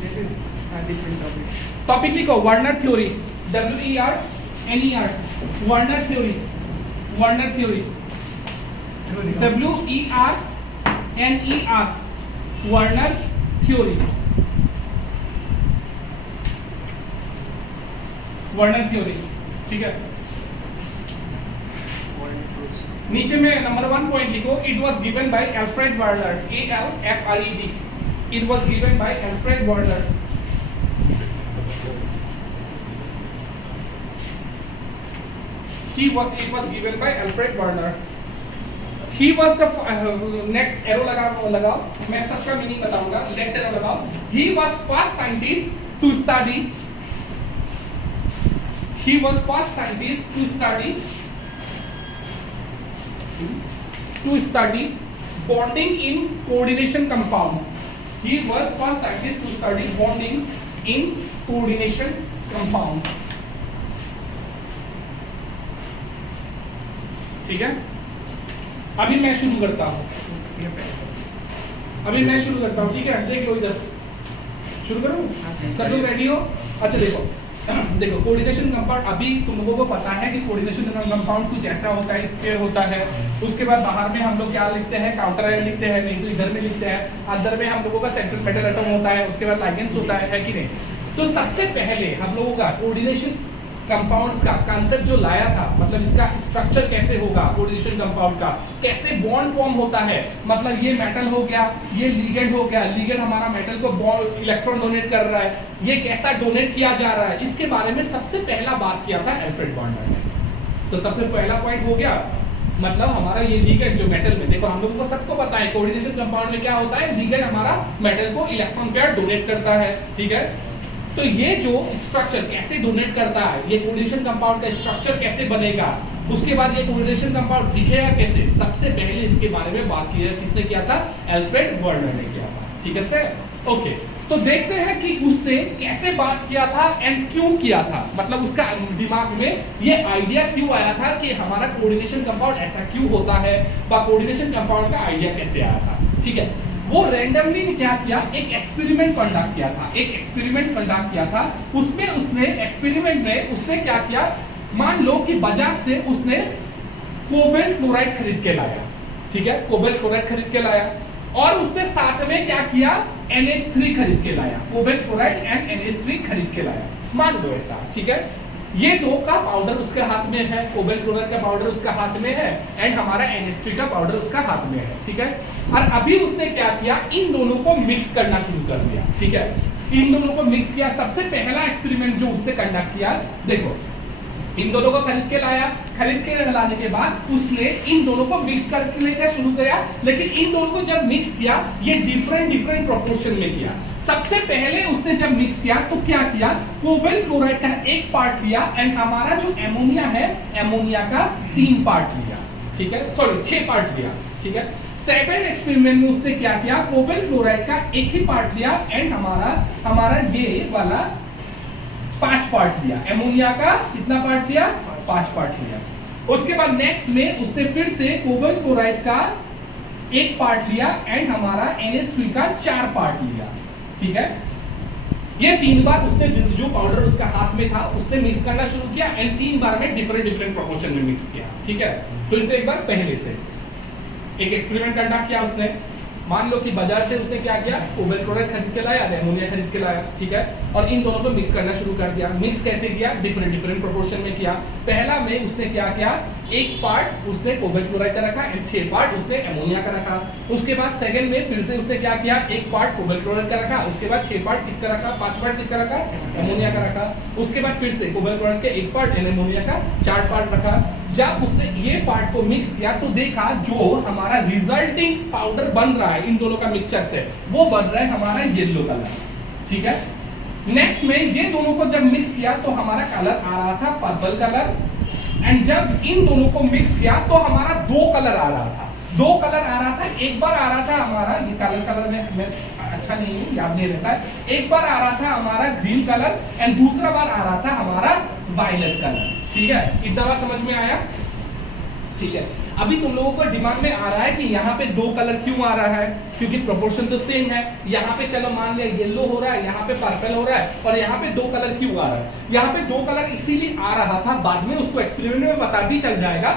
That is a different topic. Topic लिखो Werner theory, WERNER, Werner theory, Werner theory, WERNER, Werner theory, Werner theory. ठीक है, नीचे में number 1 point लिखो, it was given by Alfred Werner, ALFRED, it was given by Alfred Werner. It was given by Alfred Werner. He was the next arrow लगाओ, मैं सबका meaning बताऊंगा, next arrow लगाओ। He was first scientist to study, he was first scientist to study bonding in coordination compound. He was first scientist to study bondings in coordination compound. ठीक है, अभी मैं शुरू करता हूँ, ठीक है, देख लो इधर, शुरू करूँ, सब लोग रेडी हो? अच्छा देखो कोऑर्डिनेशन कंपाउंड, अभी तुम लोगों को पता है कि कोऑर्डिनेशन कंपाउंड कुछ ऐसा होता है, स्क्वायर होता है, उसके बाद बाहर में हम लोग क्या लिखते हैं, काउंटर आयन लिखते हैं, नहीं तो इधर में लिखते हैं, अंदर में हम लोगों का सेंट्रल मेटल एटम होता है, उसके बाद लाइगेंड्स होता है कि नहीं? तो सबसे पहले हम लोगों का कोऑर्डिनेशन कंपाउंड्स का कांसेप्ट जो लाया था, मतलब इसका स्ट्रक्चर कैसे होगा, कोऑर्डिनेशन कंपाउंड का कैसे बॉन्ड फॉर्म होता है, मतलब ये मेटल हो गया, ये लिगेंड हो गया, लिगेंड हमारा मेटल को बॉन्ड इलेक्ट्रॉन डोनेट कर रहा है, ये कैसा डोनेट किया जा रहा है, इसके बारे में सबसे पहला बात किया था अल्फ्रेड वर्नर ने। तो सबसे पहला पॉइंट हो गया, मतलब हमारा ये लिगेंड जो मेटल में, देखो हम लोगों को सबको पता है कोऑर्डिनेशन कंपाउंड में क्या होता है, लिगेंड हमारा मेटल को इलेक्ट्रॉन पेयर डोनेट करता है। ठीक है, तो ये जो स्ट्रक्चर कैसे डोनेट करता है, ये कोऑर्डिनेशन कंपाउंड का स्ट्रक्चर कैसे बनेगा, उसके बाद ये कोऑर्डिनेशन कंपाउंड दिखेगा कैसे, सबसे पहले इसके बारे में बात की किसने किया था, अल्फ्रेड वर्नर ने किया था। ठीक है सर, ओके, तो देखते हैं कि उसने कैसे बात किया था एंड क्यों किया था, मतलब उसका दिमाग में ये आइडिया क्यों आया था कि हमारा कोऑर्डिनेशन कंपाउंड ऐसा क्यों होता है, व कोऑर्डिनेशन कंपाउंड का आइडिया कैसे आया था। ठीक है, वो रैंडमली ने क्या किया, एक एक्सपेरिमेंट कंडक्ट किया था, उसमें उसने एक्सपेरिमेंट में उसने क्या किया, मान लो कि बाजार से उसने कोबाल्ट क्लोराइड खरीद के लाया। ठीक है, कोबाल्ट क्लोराइड खरीद के लाया, और उसने साथ में क्या किया, NH3 खरीद के लाया, कोबाल्ट क्लोराइड एंड NH3 खरीद के लाया, मान लो ऐसा। ठीक है, ये दो का पाउडर उसके हाथ में है, कोबाल्ट क्लोराइड का पाउडर उसका हाथ में है एंड हमारा NH3 का पाउडर उसका हाथ में है। ठीक है, और अभी उसने क्या किया, इन दोनों को मिक्स करना शुरू कर दिया। ठीक है, इन दोनों को मिक्स किया। सबसे पहला एक्सपेरिमेंट जो उसने कंडक्ट किया, देखो इन दोनों को खरीद के लाने के बाद उसने इन दोनों को मिक्स करने का शुरू किया, लेकिन इन दोनों को जब मिक्स किया, ये डिफरेंट प्रोपोर्शन में किया। सबसे पहले उसने जब मिक्स किया तो क्या किया, कोबाल्ट क्लोराइड का एक पार्ट लिया एंड हमारा जो एमोनिया है, एमोनिया का 3 पार्ट लिया। ठीक है, सॉरी 6 पार्ट लिया। ठीक है, सेकंड एक्सपेरिमेंट में उसने क्या किया, कोबाल्ट क्लोराइड का एक ही पार्ट लिया एंड हमारा ये वाला 5 पार्ट लिया, एमोनिया का कितना पार्ट लिया, 5 पार्ट लिया। उसके बाद नेक्स्ट में उसने फिर से कोबाल्ट क्लोराइड का एक पार्ट लिया एंड हमारा NH3 का 4 पार्ट लिया। ठीक है, ये 3 बार उसने जो पाउडर उसका हाथ में था उसने मिक्स करना शुरू किया एंड 3 बार में डिफरेंट प्रोपोर्शन में मिक्स किया। ठीक है, फिर से एक बार पहले से एक एक्सपेरिमेंट कंडक्ट किया उसने, मान लो कि बाजार से उसने क्या किया, कोबाल्ट क्लोराइड खरीद के लाया, एमोनिया खरीद के लाया। ठीक है, और इन दोनों को मिक्स करना शुरू कर दिया। मिक्स कैसे किया, डिफरेंट प्रोपोर्शन में किया। पहला में उसने क्या किया, एक पार्ट उसने कोबाल्ट क्लोराइड का रखा एंड 6 पार्ट उसने एमोनिया का रखा। उसके बाद सेकंड में फिर से उसने क्या किया, एक पार्ट कोबाल्ट क्लोराइड का रखा, उसके बाद 6 पार्ट किसका रखा, 5 पार्ट किसका रखा, एमोनिया का रखा। उसके बाद फिर से कोबाल्ट क्लोराइड का एक पार्ट एंड एमोनिया का 4 पार्ट रखा। जब उसने ये पार्ट को मिक्स किया तो देखा जो हमारा रिजल्टिंग पाउडर बन रहा है इन दोनों का मिक्सचर से, वो बन रहा है हमारा येलो कलर। ठीक है, नेक्स्ट में ये दोनों को जब मिक्स किया तो हमारा कलर आ रहा था पर्पल कलर, एंड जब इन दोनों को मिक्स किया तो हमारा 2 कलर आ रहा था। 2 कलर आ रहा था, एक बार आ रहा था हमारा ये कलर में अच्छा नहीं हूँ, याद नहीं रहता है। एक बार आ रहा था हमारा ग्रीन कलर एंड दूसरा बार आ रहा था हमारा वायलेट कलर। ठीक है, इतना बार समझ में आया। ठीक है, अभी तुम लोगों को दिमाग में आ रहा है कि यहाँ पे दो कलर क्यों आ रहा है, क्योंकि प्रोपोर्शन तो सेम है। यहाँ पे चलो मान लिया येलो हो रहा है, यहाँ पे पर्पल हो रहा है, और यहाँ पे दो कलर क्यों आ रहा है? यहाँ पे दो कलर इसीलिए आ रहा था, बाद में उसको एक्सपेरिमेंट में पता भी चल जाएगा।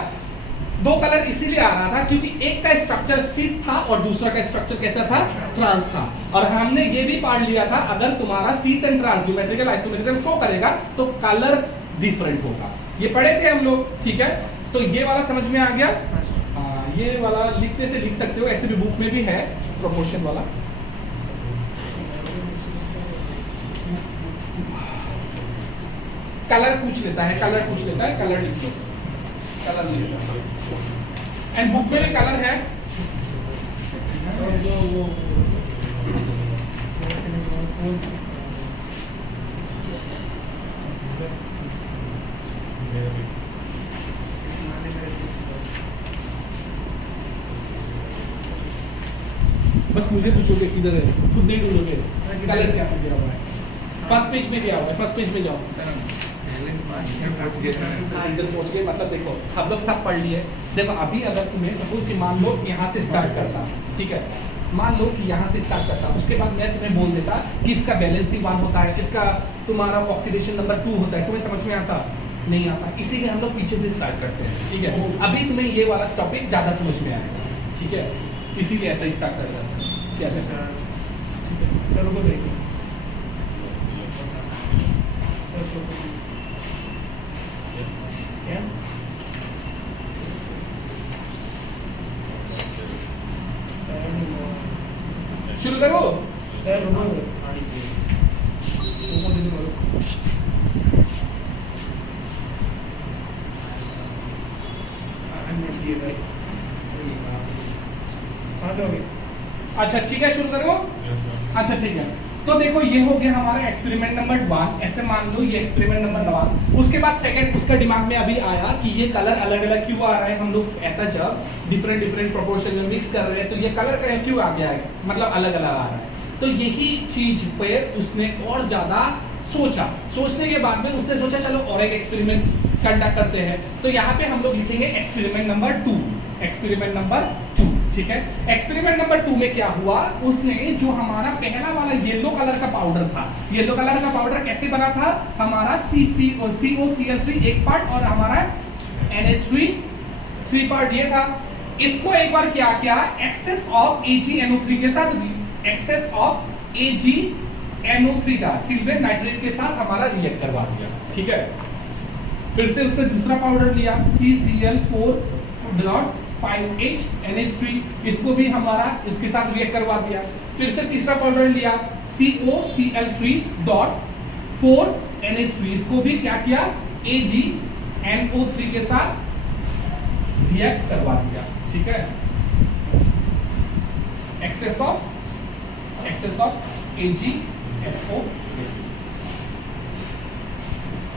दो कलर इसीलिए आ रहा था क्योंकि एक का स्ट्रक्चर सिस था और दूसरा का स्ट्रक्चर कैसा था, ट्रांस था। और हमने ये भी पढ़ लिया था, अगर तुम्हारा cis and trans geometrical isomerism show करेगा तो कलर डिफरेंट होगा। ये पढ़े थे हम लोग, ठीक है। तो ये वाला समझ में आ गया। ये वाला लिखने से लिख सकते हो, ऐसे भी बुक में भी है प्रोपोर्शन वाला। कलर पूछ लेता है, कलर पूछ लेता है, कलर लिख लो, कलर लिख लेता है। एंड बुक में भी कलर है। बस मुझे पूछोगे किधर है, खुद नहीं ढूंढोगे, कलर से आपको दिया हुआ है, फर्स्ट पेज में दिया हुआ है, फर्स्ट पेज में जाओ। इधर पहुंच गए, मतलब देखो हम लोग सब पढ़ लिए। देखो अभी अगर तुम्हें सपोज कि मान लो यहाँ से स्टार्ट करता, ठीक है, मान लो कि यहाँ से स्टार्ट करता, उसके बाद मैं तुम्हें बोल देता कि इसका बैलेंसिंग 1 होता है, इसका तुम्हारा ऑक्सीडेशन नंबर 2 होता है, तुम्हें समझ में आता नहीं आता, इसीलिए हम लोग पीछे से स्टार्ट करते हैं, ठीक है। अभी तुम्हें ये वाला टॉपिक ज़्यादा समझ में आएगा, ठीक है, इसीलिए ऐसा ही स्टार्ट कर जाता है। क्या सर, ठीक है, चलो को देखो। शुरू करो। अच्छा ठीक है, शुरू करो। अच्छा ठीक है, तो देखो ये हो गया हमारा एक्सपेरिमेंट नंबर 1, ऐसे मान लो ये एक्सपेरिमेंट नंबर 1। उसके बाद सेकंड उसका दिमाग में अभी आया कि ये कलर अलग अलग क्यों आ रहा है, हम लोग ऐसा जब डिफरेंट प्रोपोर्शन में मिक्स कर रहे हैं तो ये कलर का क्यों आ गया है, मतलब अलग अलग आ रहा है। तो यही चीज पे उसने और ज्यादा सोचा, सोचने के बाद में उसने सोचा चलो और एक एक्सपेरिमेंट कंडक्ट करते हैं। तो यहाँ पे हम लोग लिखेंगे एक्सपेरिमेंट नंबर 2, एक्सपेरिमेंट नंबर 2, ठीक है। एक्सपेरिमेंट नंबर 2 में क्या हुआ, उसने जो हमारा पहला वाला येलो कलर का पाउडर था, येलो कलर का पाउडर कैसे बना था, हमारा COCl3 एक पार्ट और हमारा NH3 3 पार्ट ये था। इसको एक बार क्या किया, एक्सेस ऑफ AgNO3 के साथ, एक्सेस ऑफ AgNO3 का सिल्वर नाइट्रेट के साथ हमारा रिएक्ट करवा दिया, ठीक है। फिर से उसने दूसरा पाउडर लिया CCl4.5H NH3, इसको भी हमारा इसके साथ रिएक्ट करवा दिया। फिर से तीसरा पाउडर लिया COCl3.4 NH3, इसको भी क्या किया, AgNO3 के साथ रिएक्ट करवा दिया, ठीक है। एक्सेस ऑफ AgNO,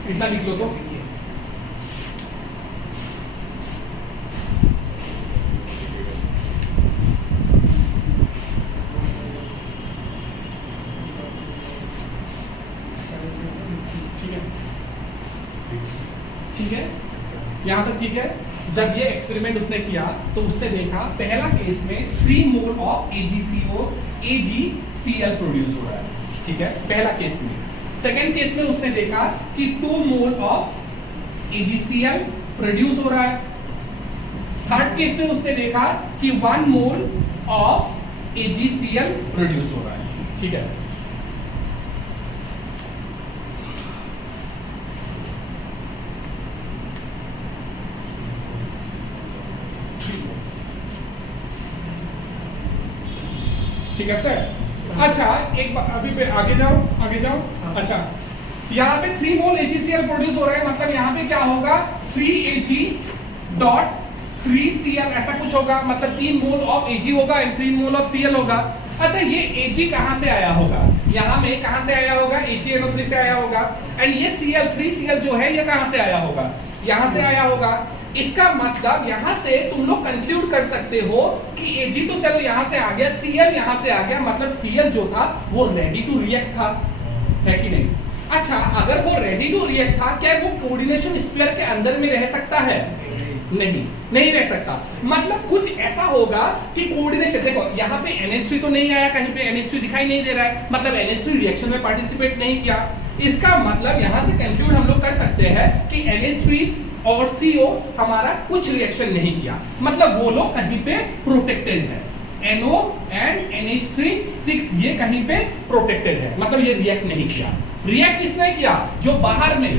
इतना लिख लो तो। ठीक है, यहाँ तक ठीक है। जब ये एक्सपेरिमेंट उसने किया तो उसने देखा पहला केस में 3 मोल ऑफ AgCl प्रोड्यूस हो रहा है, ठीक है, पहला केस में। सेकेंड केस में उसने देखा कि 2 मोल ऑफ AgCl प्रोड्यूस हो रहा है। थर्ड केस में उसने देखा कि 1 मोल ऑफ AgCl प्रोड्यूस हो रहा है, ठीक है। ठीक है सर। अच्छा एक बार अभी आगे जाओ, आगे जाओ। अच्छा यहाँ पे 3 मोल AgCl प्रोड्यूस हो रहा है, मतलब यहाँ पे क्या होगा, 3Ag.3Cl ऐसा कुछ होगा, मतलब 3 मोल ऑफ Ag होगा एंड 3 मोल ऑफ Cl होगा। अच्छा ये Ag कहाँ से आया होगा, यहाँ में कहाँ से आया होगा, AgNO3 से आया होगा। एंड ये Cl 3Cl जो है ये कहाँ से आया होगा, यहाँ से आया होगा। इसका मतलब यहाँ से तुम लोग कंक्लूड कर सकते हो कि Ag तो चलो यहाँ से आ गया, Cl यहाँ से आ गया, मतलब Cl जो था वो रेडी टू रिएक्ट था, है कि नहीं। अच्छा अगर वो रेडी टू रिएक्ट था, क्या वो कोऑर्डिनेशन स्फीयर के अंदर में रह सकता है, नहीं रह सकता। मतलब कुछ ऐसा होगा कि कोऑर्डिनेशन, देखो यहाँ पे NH3 तो नहीं आया, कहीं पे NH3 दिखाई नहीं दे रहा है, मतलब NH3 रिएक्शन में पार्टिसिपेट नहीं किया। इसका मतलब यहाँ से कंक्लूड हम लोग कर सकते हैं कि NH3 और CO हमारा कुछ रिएक्शन नहीं किया, मतलब वो लोग कहीं पे प्रोटेक्टेड है। NO एंड NH3 ये कहीं पे प्रोटेक्टेड है, मतलब ये रिएक्ट नहीं किया। रिएक्ट किसने किया? जो बाहर में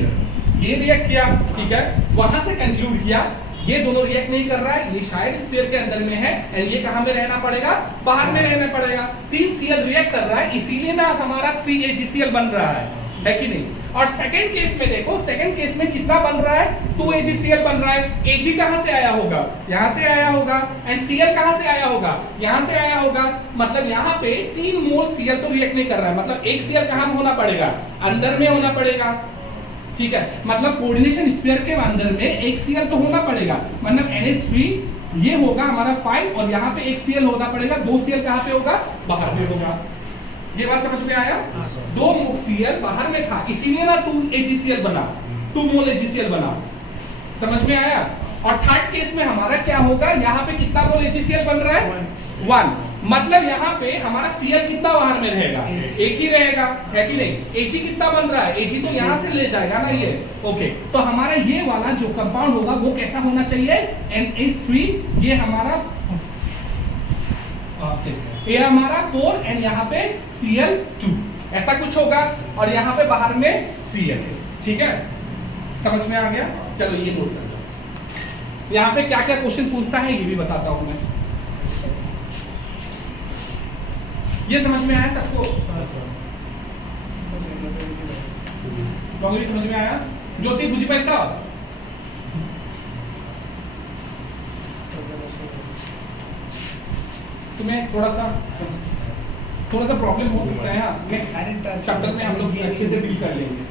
ये रिएक्ट किया, ठीक है, वहां से कंक्लूड किया ये दोनों रिएक्ट नहीं कर रहा है, ये शायद स्फीयर के अंदर में है एंड ये कहां में रहना पड़ेगा? बाहर में रहना पड़ेगा। 3Cl रिएक्ट कर रहा है, इसीलिए ना हमारा 3AgCl बन रहा है कि नहीं? और सेकंड केस में देखो, सेकंड केस में कितना बन रहा है? 2AgCl बन रहा है। Ag कहां से आया होगा? यहां से आया होगा। एंड Cl कहां से आया होगा? यहां से आया होगा। मतलब यहां पे 3 मोल Cl तो रिएक्ट नहीं कर रहा है, मतलब एक Cl कहां होना पड़ेगा? अंदर में होना पड़ेगा, ठीक है। मतलब कोऑर्डिनेशन स्फीयर के अंदर में एक Cl तो होना पड़ेगा, मतलब NH3 ये होगा हमारा 5 और यहाँ पे एक Cl होना पड़ेगा। 2 Cl कहाँ पे होगा? बाहर में होगा। ये बात समझ में आया? 2 Cl बाहर में था, इसीलिए ना 2AgCl बना, 2 मोल AgCl बना। समझ में आया? और थर्ड केस में हमारा क्या होगा? यहाँ पे कितना मोल AgCl बन रहा है? 1। मतलब यहाँ पे हमारा Cl कितना बाहर में रहेगा? एक ही रहेगा, है कि नहीं? Ag कितना बन रहा है? Ag तो यहाँ से ले जाएगा ना ये, ओके। तो हमारा ये वाला जो कंपाउंड होगा वो कैसा होना चाहिए? NH3, ये हमारा ये हमारा 4 एंड यहाँ पे Cl2 ऐसा कुछ होगा, और यहाँ पे बाहर में Cl, ठीक है। समझ में आ गया? चलो ये नोट कर लो। यहाँ पे क्या क्या क्वेश्चन पूछता है ये भी बताता हूं मैं। ये समझ में आया सबको? समझ में आया? ज्योति बुझी पैसा? तुम्हें थोड़ा सा प्रॉब्लम हो सकता है। नेक्स्ट चैप्टर में हम लोग अच्छे से डील कर लेंगे।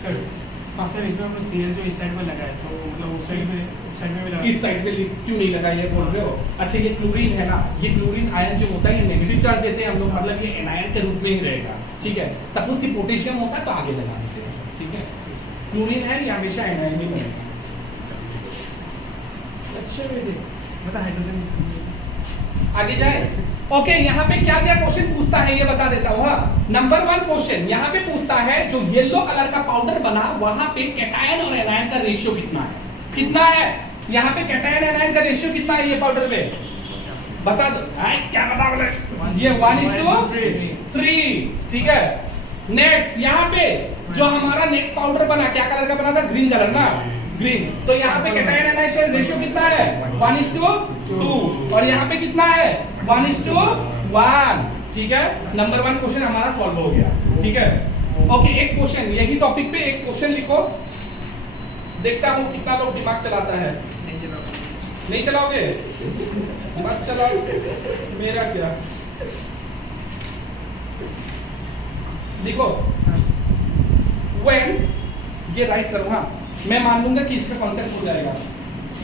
सर इसमें हम Cl जो इस साइड में लगा है, तो मतलब उस साइड में भी लगा, इस साइड पे क्यों नहीं लगा ये बोल रहे हो? अच्छा, ये क्लोरीन है ना, ये क्लोरीन आयन जो होता है ये नेगेटिव चार्ज देते हैं हम लोग, मतलब ये एनायन के रूप में ही रहेगा, ठीक है। सपोज कि पोटेशियम होता तो आगे लगा देते हैं, ठीक है। क्लोरीन है ये हमेशा एनायन ही बनेगा। अच्छे में मतलब हाइड्रोजन आगे जाए। ओके, यहाँ पे क्या क्या क्वेश्चन पूछता है ये बता देता हूँ। नंबर 1 क्वेश्चन यहाँ पे पूछता है, जो येलो कलर का पाउडर बना वहां पे कैटायन और एनायन का रेशियो कितना है? कितना है यहाँ पे? कैटायन एनायन का रेशियो कितना है ये पाउडर में? बता दो। क्या बता बोले? ये 1:3, ठीक है। नेक्स्ट यहाँ पे जो हमारा नेक्स्ट पाउडर बना, क्या कलर का बना था? ग्रीन कलर ना, ग्रीन। तो यहाँ पे कैटायन एनायन रेशियो कितना है? 1:2। और यहाँ पे कितना है? 1:1, ठीक है। नंबर 1 क्वेश्चन हमारा सॉल्व हो गया, ठीक है। ओके, एक क्वेश्चन यही टॉपिक पे एक क्वेश्चन लिखो, देखता हूँ कितना लोग दिमाग चलाता है। नहीं चलाओगे? मत चलाओ, मेरा क्या। लिखो when, ये राइट करो, हाँ मैं मान लूंगा कि इसका कॉन्सेप्ट हो जाएगा।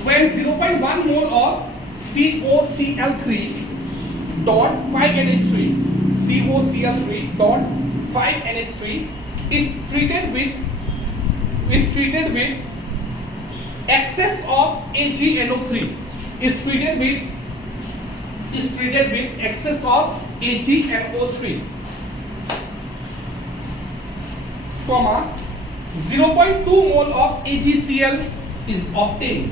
when 0.1 mole of COCl3 dot 5NH3 COCl3 dot 5NH3 is treated with excess of AgNO3 is treated with excess of AgNO3, comma 0.2 mole of AgCl is obtained.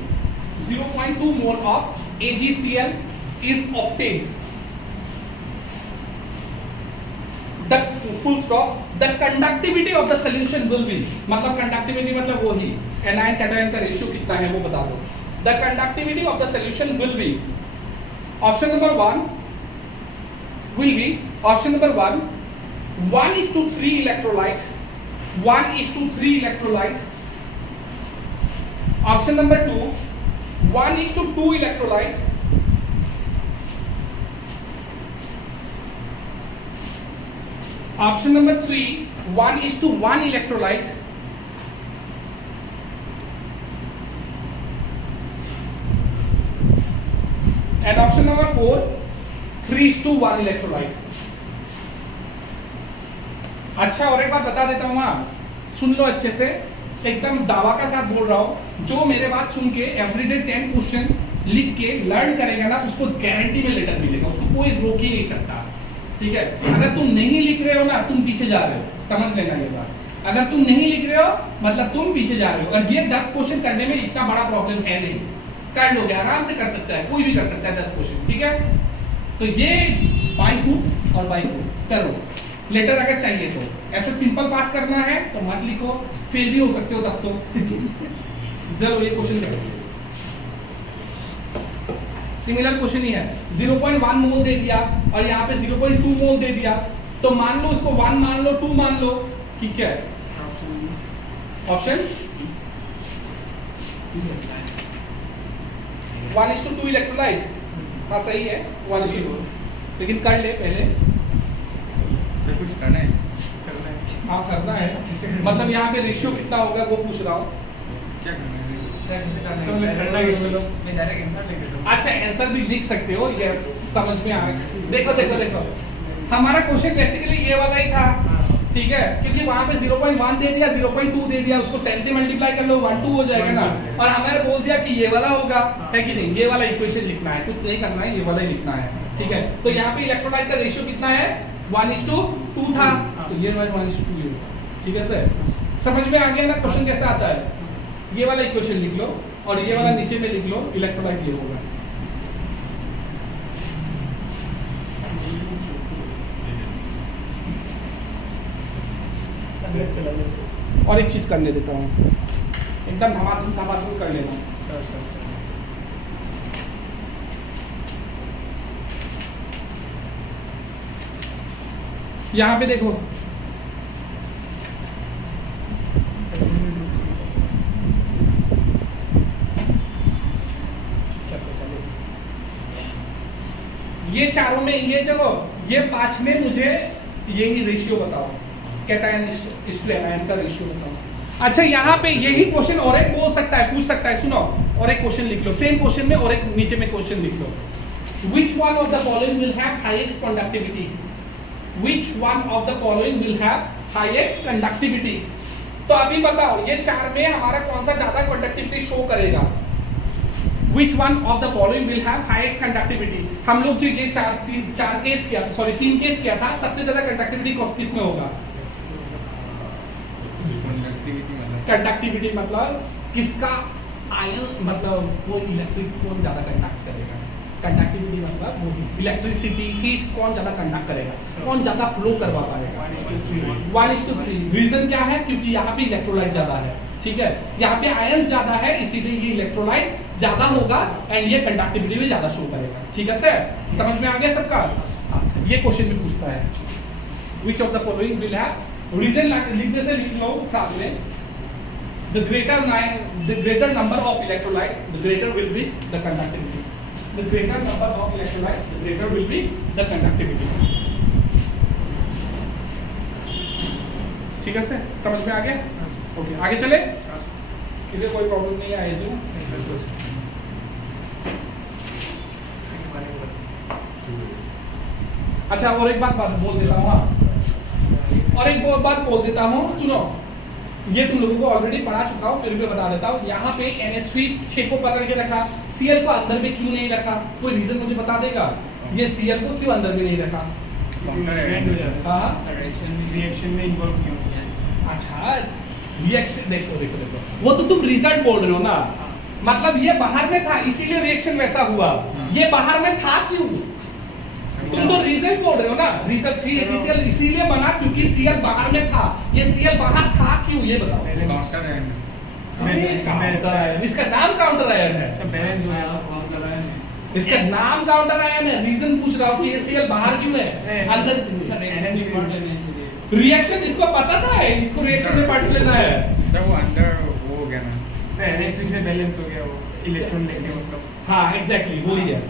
0.2 mole of AgCl is obtained. The full stop. The conductivity of the solution will be, मतलब conductivity मतलब वो ही anion cation का ratio कितना है वो बता दो। The conductivity of the solution will be, option number 1 will be, option number 1 1:3 electrolyte, 1:3 electrolyte. Option number 2 1:2 electrolyte. Option number 3 1:1 electrolyte. And option number 4 3:1 electrolyte. अच्छा, और एक बात बता देता हूँ, सुन लो अच्छे से। एकदम दावा का साथ बोल रहा हूँ, जो मेरे बात सुन के एवरीडे 10 क्वेश्चन लिख के लर्न करेगा ना, उसको गारंटी में लेटर मिलेगा, उसको कोई रोक ही नहीं सकता। ठीक है, अगर तुम नहीं लिख रहे हो ना, तुम पीछे जा रहे हो, समझ लेना ये बात। अगर तुम नहीं लिख रहे हो मतलब तुम पीछे जा रहे हो। और ये 10 क्वेश्चन करने में इतना बड़ा प्रॉब्लम है नहीं, कर लोगे, आराम से कर सकता है, कोई भी कर सकता है 10 क्वेश्चन। ठीक है, तो ये बाई हुक और बाई हुक करो। लेटर अगर चाहिए तो ऐसे सिंपल पास करना है तो मत लिखो, फेल भी हो सकते हो तब तो। चलो ये क्वेश्चन करो, सिमिलर क्वेश्चन ही है। 0.1 मोल दे दिया और यहाँ पे 0.2 मोल दे दिया, तो मान लो उसको 1 मान लो, 2 मान लो, ठीक है। ऑप्शन 1:2 इलेक्ट्रोलाइट, हाँ सही है 1:2, लेकिन कर ले पहले, कुछ करना है, हाँ करना है। मतलब यहाँ पे रेशियो कितना होगा वो पूछ रहा हूँ। क्या करना है? अच्छा आंसर भी लिख सकते हो, यस समझ में आ गया। देखो देखो देखो, हमारा क्वेश्चन बेसिकली ये वाला ही था, ठीक है, क्योंकि वहां पे 0.1 दे दिया, 0.2 दे दिया, उसको 10 से मल्टीप्लाई कर लो, 1 2 हो जाएगा ना। और हमारे बोल दिया कि ये वाला होगा, है कि नहीं, ये वाला इक्वेशन लिखना है, कुछ नहीं करना है, ये वाला ही लिखना है। ठीक है, तो यहाँ पे इलेक्ट्रोलाइट का रेशियो कितना है, 1:2 था, तो ये 1:2 होगा। ठीक है सर, समझ में आ गया ना क्वेश्चन कैसा आता है। ये वाला इक्वेशन लिख लो और ये वाला नीचे में लिख लो, इलेक्ट्रोलाइट ये होगा। और एक चीज करने देता हूँ, एकदम धमाधुम कर लेना। यहाँ पे देखो, ये चारों में, ये जगह, ये 5 में मुझे यही रेशियो बताओ, कैटायन इस एनायन का रेशियो बताओ। अच्छा यहाँ पे यही क्वेश्चन और एक बोल सकता है, पूछ सकता है, सुनो और एक क्वेश्चन लिख लो, सेम क्वेश्चन में और एक नीचे में क्वेश्चन लिख लो। Which one of the following will have highest conductivity? Which one of the following will have highest conductivity? तो अभी बताओ ये 4 में हमारा कौन सा ज्यादा कंडक्टिविटी शो करेगा? Which one of the following will have highest conductivity? हम लोग जो ये 4 केस किया, सॉरी 3 केस किया था, सबसे ज्यादा कंडक्टिविटी किस में होगा? कंडक्टिविटी मतलब किसका आयन, मतलब वो इलेक्ट्रिक कौन ज्यादा कंडक्ट करेगा। कंडक्टिविटी मतलब वो इलेक्ट्रिसिटी, हीट कौन ज्यादा कंडक्ट करेगा, कौन ज्यादा फ्लो करवा पाएगा। 1:3। रीजन क्या है? क्योंकि यहाँ पे इलेक्ट्रोलाइट ज्यादा है, ठीक है, यहाँ पे आयंस ज्यादा है, इसीलिए ये इलेक्ट्रोलाइट ज्यादा होगा एंड ये कंडक्टिविटी भी ज्यादा शो करेगा। ठीक है सर, समझ में आ गया सबका? ये क्वेश्चन भी पूछता है, which of the following will have, reason लिखने से लिख लो साथ में, the greater number of electrolyte, the greater will be the conductivity. The greater number of electrolyte, the greater will be the conductivity. ठीक है सर, समझ में आ गया? ओके, आगे चले, किसी कोई प्रॉब्लम नहीं है? आइजू अच्छा, और एक बात बोल देता हूँ, और एक बात बोल देता हूँ, सुनो, ये तुम लोगों को ऑलरेडी पढ़ा चुका हूँ, फिर भी बता देता हूँ। यहाँ पे NH3 को पकड़ के रखा, Cl को अंदर में क्यों नहीं रखा? कोई रीजन मुझे बता देगा? ये Cl को क्यों अंदर में नहीं रखा? रिएक्शन में इन्वॉल्व नहीं होती है। अच्छा, रिएक्शन देखो देखो देखो, वो तो तुम रिजल्ट बोल रहे हो ना, मतलब ये बाहर में था इसीलिए रिएक्शन वैसा हुआ, ये बाहर में था क्यों? तुम तो रिजल्ट बोल रहे हो ना, रिजल्ट 3HCl इसीलिए बना क्योंकि Cl बाहर में था, ये Cl बाहर था क्यों, ये बताओ। काउंटर है, इसका नाम काउंटर आयन है, अच्छा बैलेंस हो गया काउंटर आयन है, इसका नाम काउंटर आयन है। रीजन पूछ रहा हूँ कि ये Cl बाहर क्यों है, अंदर रिएक्शन इसको पता था, इसको रिएक्शन में पढ़ लेना है। सर वो अंदर वो हो गया ना, NH3 से बैलेंस हो गया, वो इलेक्ट्रॉन लेके मतलब, हाँ एग्जैक्टली वही है,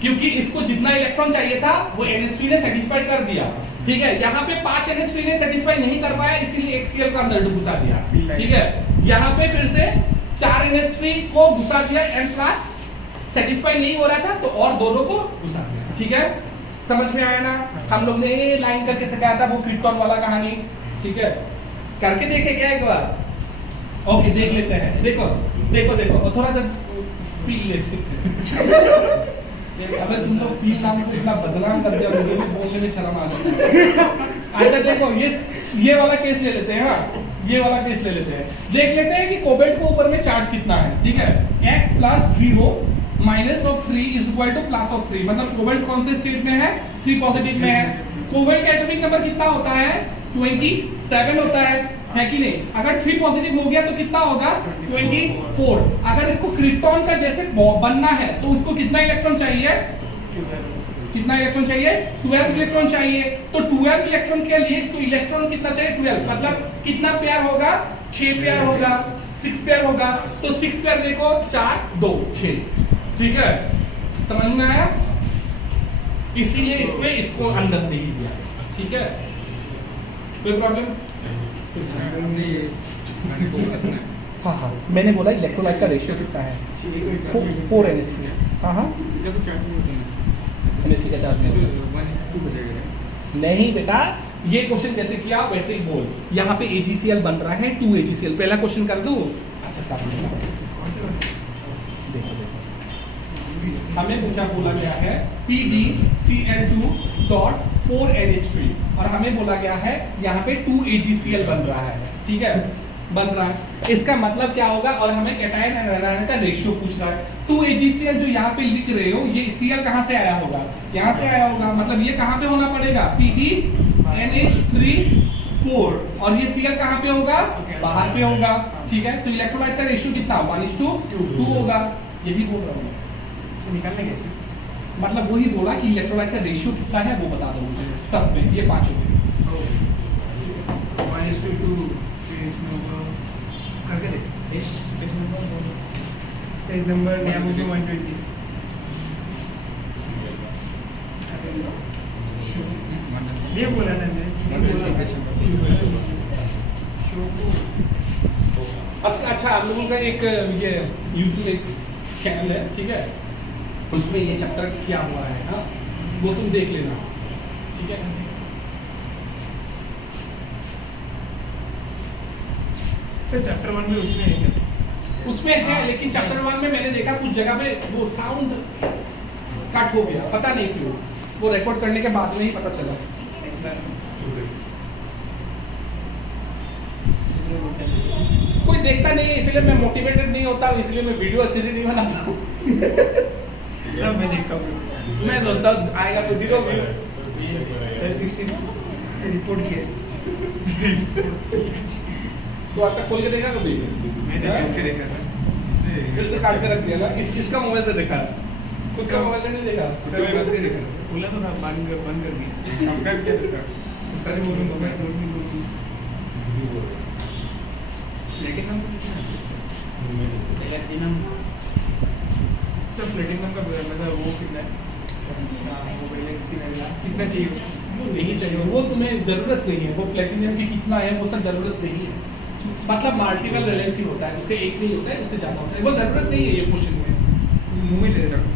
क्योंकि इसको जितना इलेक्ट्रॉन चाहिए था वो NH3 ने सेटिस्फाई कर दिया। ठीक है, यहाँ पे 5 NH3 ने सेटिस्फाई नहीं कर पाया, इसीलिए एक Cl को अंदर घुसा दिया। ठीक है, यहाँ पे फिर से 4 NH3 को घुसा दिया एंड प्लस सेटिस्फाई नहीं हो रहा था तो और दोनों को घुसा दिया। ठीक है, समझ में आया ना? हम लोग ने लाइन करके सिखाया था वो क्रिप्टॉन वाला कहानी, ठीक है, करके देखे क्या एक बार? ओके देख लेते हैं, देखो देखो देखो और थोड़ा सा फील लेते हैं। अबे तुम लोग फील नाम को इतना बदनाम कर दिया, मुझे भी बोलने में शर्म आ जाती है। अच्छा देखो ये वाला केस ले लेते हैं, हाँ ये वाला केस ले लेते हैं, देख लेते हैं कि कोबेल्ट को ऊपर में चार्ज कितना है, ठीक है। x + 0 - 3 = +3, मतलब कोबेल्ट कौन से स्टेट में है, 3 पॉजिटिव में है। कोबेल्ट का एटॉमिक नंबर कितना होता है, 27 होता है कि नहीं। अगर 3 पॉजिटिव हो गया तो कितना होगा, 24। अगर इसको क्रिप्टॉन का जैसे बनना है तो उसको कितना इलेक्ट्रॉन चाहिए, कितना इलेक्ट्रॉन चाहिए, 12 इलेक्ट्रॉन चाहिए। तो 12 इलेक्ट्रॉन के लिए इसको इलेक्ट्रॉन कितना चाहिए, 12, मतलब कितना पेयर होगा, 6 पेयर होगा, 6 पेयर होगा। तो 6 पेयर देखो, 4 2 6, ठीक है, समझ में आया। इसीलिए इसमें इसको अंदर नहीं दिया, ठीक है, कोई प्रॉब्लम नहीं ये मैंने फोकस ना हाँ मैंने बोला इलेक्ट्रोलाइट का रेशियो कितना है, 4 NaCl। हाँ क्या तो चार्ज नहीं होता NaCl का चार्ज है नहीं तो 1:2 बजेगा नहीं बेटा, ये क्वेश्चन जैसे किया वैसे ही बोल। यहाँ पे AgCl बन रहा है 2 AgCl, पहला क्वेश्चन कर दूं। अच्छा कर देखो हमें पूछा, बोला गया है PdCl2.4 NH3 और हमें बोला गया है यहाँ पे 2 AgCl बन रहा है, ठीक है, बन रहा है। इसका मतलब क्या होगा, और हमें कैटायन एंड एनायन का रेशियो पूछ रहा है। 2 AgCl जो यहाँ पे लिख रहे हो, ये Cl कहाँ से आया होगा, यहाँ से आया होगा, मतलब ये कहाँ पे होना पड़ेगा, PdNH3 और ये Cl कहाँ पे होगा, बाहर पे होगा, ठीक है। तो इलेक्ट्रोलाइट का रेशियो कितना, 1:2 होगा, यही बोल रहा हूँ निकालने के मतलब वही बोला कि इलेक्ट्रोलाइट का रेशियो कितना है वो बता दो मुझे सब में, ये पांचों में। 1:2 इसमें होगा, करके देख पेज नंबर नया बुक में 120। ये बोला ना अच्छा आप लोगों का एक ये यूट्यूब एक चैनल है, ठीक है, उसमें ये चैप्टर किया हुआ है ना, वो तुम देख लेना, ठीक है। सर चैप्टर 1 में उसमें है क्या, उसमें है, लेकिन चैप्टर 1 में मैंने देखा कुछ जगह पे वो साउंड कट हो गया, पता नहीं क्यों, वो रिकॉर्ड करने के बाद में ही पता चला। कोई देखता नहीं है, इसलिए मैं मोटिवेटेड नहीं होता हूँ, इसलिए मैं वीडियो अच्छे से नहीं बनाता हूँ। सब मैं देखता हूँ, मैं सोचता हूँ आएगा तो 0 व्यू। 16 रिपोर्ट किया तो आज तक खोल के देखा कभी? मैंने कैसे देखा था, फिर से काट के रख दिया ना, इसका मोबाइल से देखा, उसका मोबाइल से नहीं देखा। सर मैं कैसे देखा बोला तो था, बंद कर दिया, सब्सक्राइब किया था सर, सारे बोलूँगा मैं दो मिनट बोलूँगा। प्लेटिनम सर, प्लेटिनम का मतलब वो कितना है, वो बैलेंस कितना चाहिए, वो नहीं चाहिए, वो तुम्हें जरूरत नहीं है, वो प्लेटिनियम की कितना है वो सब जरूरत नहीं है, मतलब मल्टीपल वैलेंसी होता है, उसके एक नहीं होता है, उससे ज्यादा होता है, वो जरूरत नहीं है ये क्वेश्चन में। मुंह में ले सकते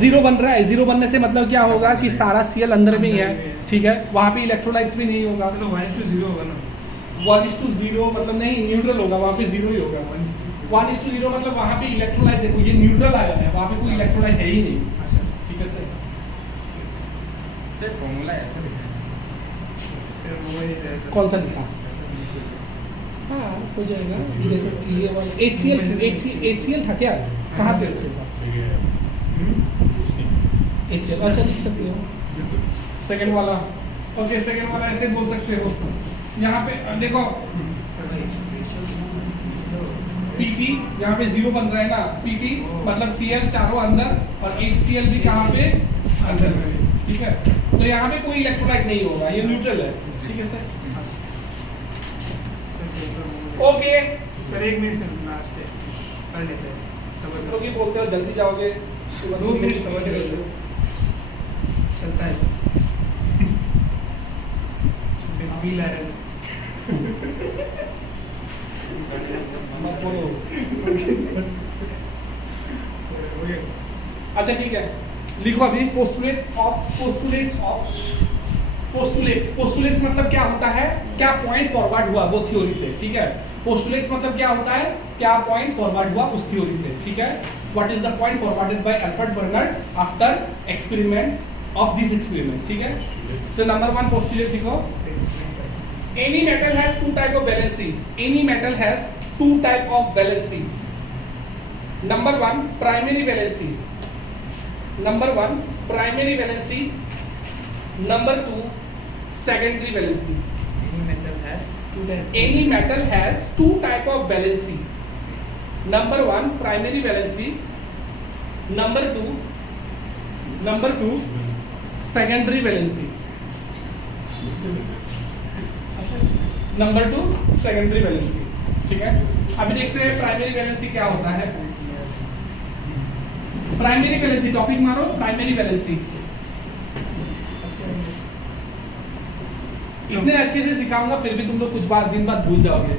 0 बन रहा है, 0 बनने से मतलब क्या होगा कि सारा Cl अंदर में ही है, ठीक है, वहाँ पे इलेक्ट्रोलाइट्स भी नहीं होगा। तो 1:0 होगा ना, 1:0 मतलब नहीं, न्यूट्रल होगा, वहाँ पे 0 ही होगा। 1:0 मतलब वहाँ पे इलेक्ट्रोलाइट, देखो ये न्यूट्रल आयन है, वहाँ पे कोई इलेक्ट्रोलाइट है ही नहीं। अच्छा ठीक है सर, सर फॉर्मूला ऐसा लिखा है फिर वो ही जाएगा, कौन सा लिखा, हाँ हो जाएगा। देखो ये HCl था क्या, कहाँ से HCl था, HCl अच्छा लिख सकते हो। सेकंड वाला, ओके सेकंड वाला ऐसे बोल सकते हो। यहाँ पे देखो PT यहाँ पे 0 बन रहा है ना, PT मतलब Cl चारों अंदर और HCl भी कहाँ पे अंदर में, ठीक है। तो यहाँ पे कोई इलेक्ट्रोलाइट नहीं होगा, ये न्यूट्रल है, ठीक है sir. Okay sir 1 minute sir, last है, कर लेते हैं, समझ लो। ओके बोलते हो जल्दी जाओगे, 2 मिनट समझ रहे हो, चलता है सर, फील आ रहा है सर। मत बोलो। हो गया सर। अच्छा ठीक है, लिखो अभी पोस्टुलेट्स ऑफ पोस्टुलेट्स मतलब क्या होता है, क्या पॉइंट फॉरवर्ड हुआ वो थ्योरी से, ठीक है। पोस्टुलेट्स मतलब क्या होता है, क्या पॉइंट फॉरवर्ड हुआ उस थ्योरी से, ठीक है। What is the point forwarded by Alfred Bernard after experiment of this experiment, ठीक है। तो नंबर 1 पोस्टुलेट लिखो, any metal has two type of valency, any metal has two type of valency. Number 1 primary valency, number 1 primary valency, number 2 secondary valency. Any metal has Any metal has two type of valency. Number 1 primary valency, number 2 secondary valency. Number 2 secondary valency, ठीक है। अभी देखते हैं primary valency क्या होता है। Primary valency topic मारो, primary valency. इतने अच्छे से सिखाऊंगा फिर भी तुम लोग कुछ बात दिन बाद भूल जाओगे।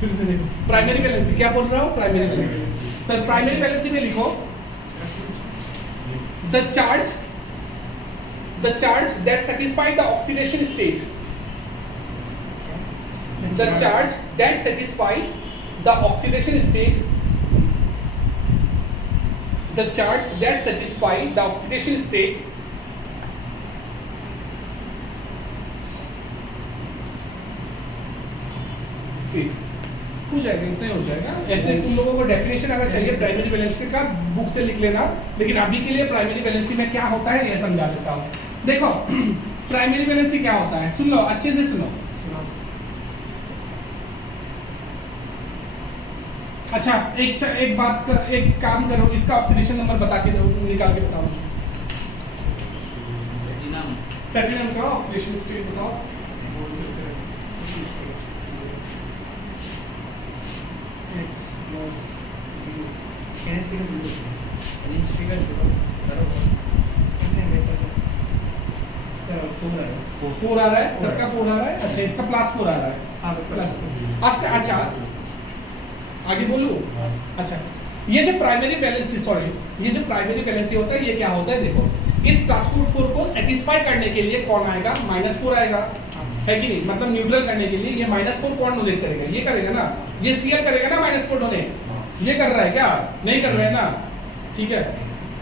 फिर से देखो प्राइमरी वैलेंसी क्या बोल रहा हूँ, प्राइमरी वैलेंसी। तो प्राइमरी वैलेंसी में लिखो the charge that satisfy the oxidation state, the charge that satisfy the oxidation state, the charge that satisfy the oxidation state हो जाएगा, इतना ही हो जाएगा। ऐसे तुम लोगों को डेफिनेशन अगर चाहिए प्राइमरी वैलेंसी का बुक से लिख लेना, लेकिन अभी के लिए प्राइमरी वैलेंसी में क्या होता है ये समझा देता हूँ। देखो प्राइमरी वैलेंसी क्या होता है, सुन लो अच्छे से सुनो। अच्छा एक बात एक काम करो, इसका ऑक्सीडेशन नंबर बता के दो, निकाल के बताओ मुझे। प्लैटिनम का ऑक्सीडेशन स्टेट बताओ। फोर आ रहा है, सबका 4 आ रहा है। अच्छा इसका +4 आ रहा है। हाँ प्लस। अच्छा आगे बोलूं। अच्छा ये जो प्राइमरी वैलेंसी होता है ये क्या होता है, देखो इस +4 को सेटिस्फाई करने के लिए कौन आएगा, -4 आएगा, है कि नहीं। मतलब न्यूट्रल करने के लिए ये -4 कौन डोनेट करेगा, ये करेगा ना, ये Cl करेगा ना -4 डोनेट। ये कर रहा है क्या, नहीं कर रहा है ना, ठीक है।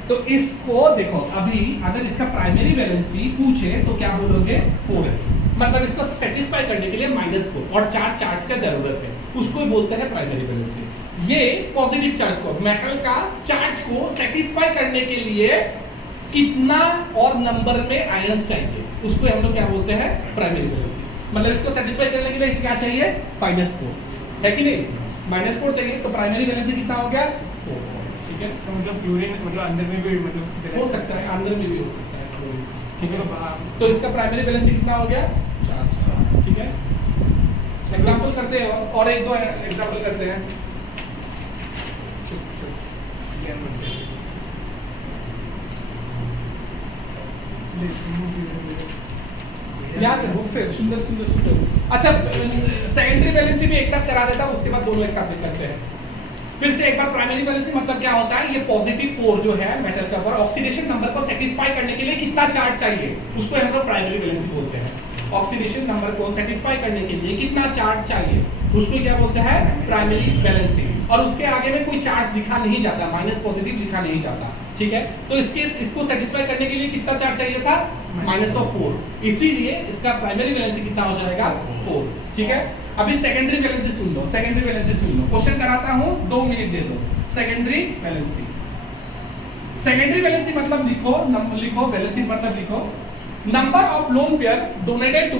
तो इसको देखो अभी अगर इसका प्राइमरी वैलेंसी पूछे तो क्या बोलोगे 4 है, मतलब इसको सेटिस्फाई करने के लिए -4 और 4 चार्ज का जरूरत है, उसको बोलते हैं प्राइमरी वैलेंसी। ये पॉजिटिव चार्ज को, मेटल का चार्ज को सेटिस्फाई करने के लिए कितना और नंबर में आयंस चाहिए, उसको हम लोग क्या बोलते हैं प्राइमरी वैलेंसी। मतलब इसको सेटिस्फाई करने के लिए क्या चाहिए -4, है कि नहीं, -4 चाहिए, तो प्राइमरी वैलेंसी कितना हो गया 4, ठीक है। इसका मतलब क्लोरीन मतलब अंदर में भी मतलब हो सकता है, अंदर में भी हो सकता है क्लोरीन, ठीक है। बाहर तो इसका प्राइमरी वैलेंसी कितना हो गया 4, ठीक है। एग्जांपल करते हैं और एक दो एग्जांपल करते हैं। यहाँ से बुक से सुंदर। अच्छा सेकेंडरी वैलेंसी भी एक साथ करा देता हूँ, उसके बाद दोनों एक साथ करते हैं। फिर से एक बार प्राइमरी वैलेंसी मतलब क्या होता है, ये पॉजिटिव 4 जो है मेटल के ऊपर ऑक्सीडेशन नंबर को सेटिस्फाई करने के लिए कितना चार्ज चाहिए, उसको हम लोग प्राइमरी वैलेंसी बोलते हैं। ऑक्सीडेशन नंबर को सेटिस्फाई करने के लिए कितना चार्ज चाहिए, उसको क्या बोलते हैं प्राइमरी वैलेंसी। और उसके आगे में कोई चार्ज लिखा नहीं जाता, -पॉजिटिव लिखा नहीं जाता, ठीक है। तो इसको सेटिस्फाई करने के लिए कितना चार्ज चाहिए था -4, इसीलिए इसका प्राइमरी वैलेंसी कितना हो जाएगा 4, ठीक है। अभी सेकेंडरी वैलेंसी सुन लो, क्वेश्चन कराता हूं 2 मिनट दे दो। सेकेंडरी वैलेंसी मतलब लिखो वैलेंसी मतलब लिखो number of lone pair donated to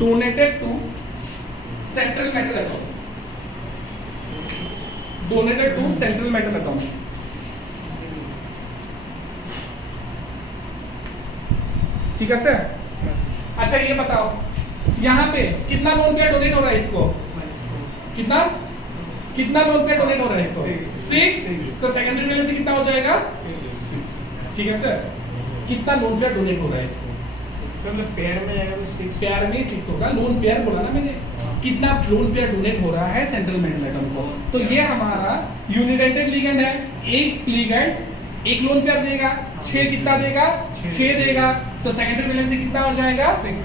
donated to central metal atom, ठीक है सर। अच्छा ये बताओ यहाँ पे कितना लोन पेयर डोनेट हो रहा है इसको, कितना लोन पेयर डोनेट हो रहा है इसको 6, तो सेकेंडरी वैलेंसी कितना हो जाएगा 6, ठीक है सर। कितना लोन पेयर डोनेट हो रहा है इसको, मतलब पेयर में जाएगा तो 6, पेयर में 6 होगा, लोन पेयर बोला ना मैंने, कितना लोन पेयर डोनेट हो रहा है सेंट्रल मेटल एटम को। तो ये हमारा यूनिडेंटेड लिगेंड है, एक लिगेंड एक लोन पेयर देगा, 6 कितना देगा, 6 देगा, तो सेकेंडरी वैलेंसी कितना हो जाएगा, 6।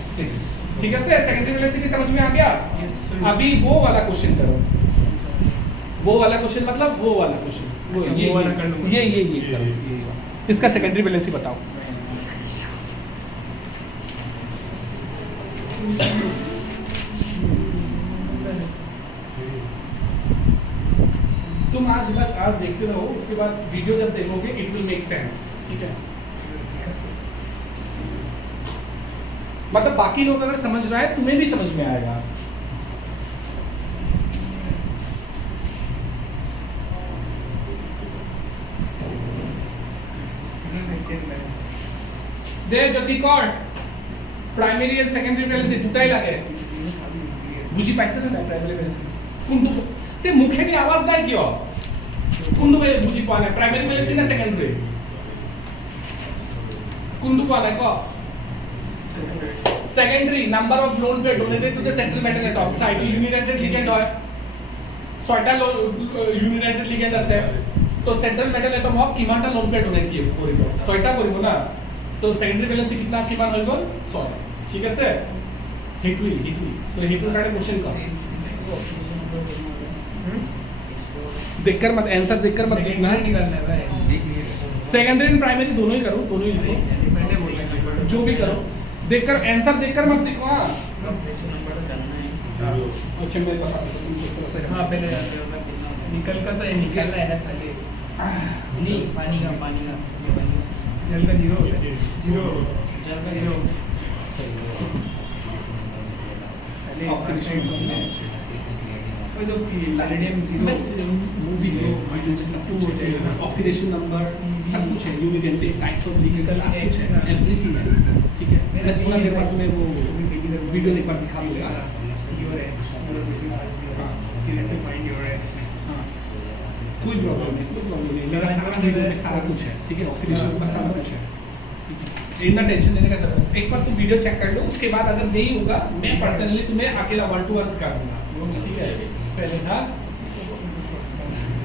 ठीक है सर, सेकेंडरी वैलेंसी की समझ में आ गया। अभी वो वाला क्वेश्चन करो, वो वाला क्वेश्चन मतलब वो वाला क्वेश्चन, वो अच्छा, ये वो वाला कर लूंगा। ये करो, ये वाला। इसका सेकेंडरी वैलेंसी बताओ। तुम आज बस आज देखते रहो, उसके बाद वीडियो जब देखोगे इट विल मेक सेंस। ठीक है, मतलब बाकी लोग अगर समझ रहा है तुम्हें भी समझ में आएगा। দে যদি কর প্রাইমারি এন্ড সেকেন্ডারি ভ্যালেন্সি দুটাই লাগে, বুঝি পাইছ না প্রাইমারি ভ্যালেন্সি কোনটো তে মুখেদি আওয়াজ নাই কিয়, কোনটো বুঝি পোৱা নাই, প্রাইমারি ভ্যালেন্সি না সেকেন্ডারি, কোনটো পোৱা নাই ক। Secondary number of lone pair donated to the central metal atom, সাইটো ইউনিডেন্টেড লিগেন্ড হয়, 6টা ইউনিডেন্টেড লিগেন্ড আছে, তো সেন্ট্রাল মেটাল এটম হক কিমানটা লোন পেয়ার ডোনেট কৰিব, 6টা কৰিব না, তো সেকেন্ডারি ভ্যালেন্সি কিतना কিমান হৈ গল 6। ঠিক আছে, হিটুই তো হিটুর কাটে क्वेश्चन का देखकर मत आंसर देखकर मत लिखना, निकालना है भाई, सेकेंडरी एंड प्राइमरी दोनों ही करो, दोनों ही लिखो, मैंने बोला जो भी करो देखकर आंसर देखकर मत लिखो। हां अच्छा मेरे पास हाँ पहले निकल का तो ये निकलना है ना साले, नहीं पानी का जल का जीरो होता है, जीरो जल का जीरो ऑक्सीडेशन कोई तो पैलेडियम बस जीरो मूवी में वीडियो में सब कुछ हो जाएगा, ऑक्सीडेशन नंबर सब कुछ है, यूनिडेंटेड टाइप्स ऑफ लिगेंड सब कुछ है, एवरीथिंग है। ठीक है, मैं थोड़ा देर बाद तुम्हें वो वीडियो एक बार दिखा दूंगा। Your x to find your x. कोई प्रॉब्लम नहीं, कोई प्रॉब्लम नहीं, मेरा सारा वीडियो में सारा कुछ है। ठीक है, ऑक्सीडेशन का सारा कुछ है, इतना टेंशन लेने का जरूरत नहीं। एक बार तुम वीडियो चेक कर लो, उसके बाद अगर नहीं होगा मैं पर्सनली तुम्हें अकेला 1-to-1 कर दूंगा। ठीक है, पहले था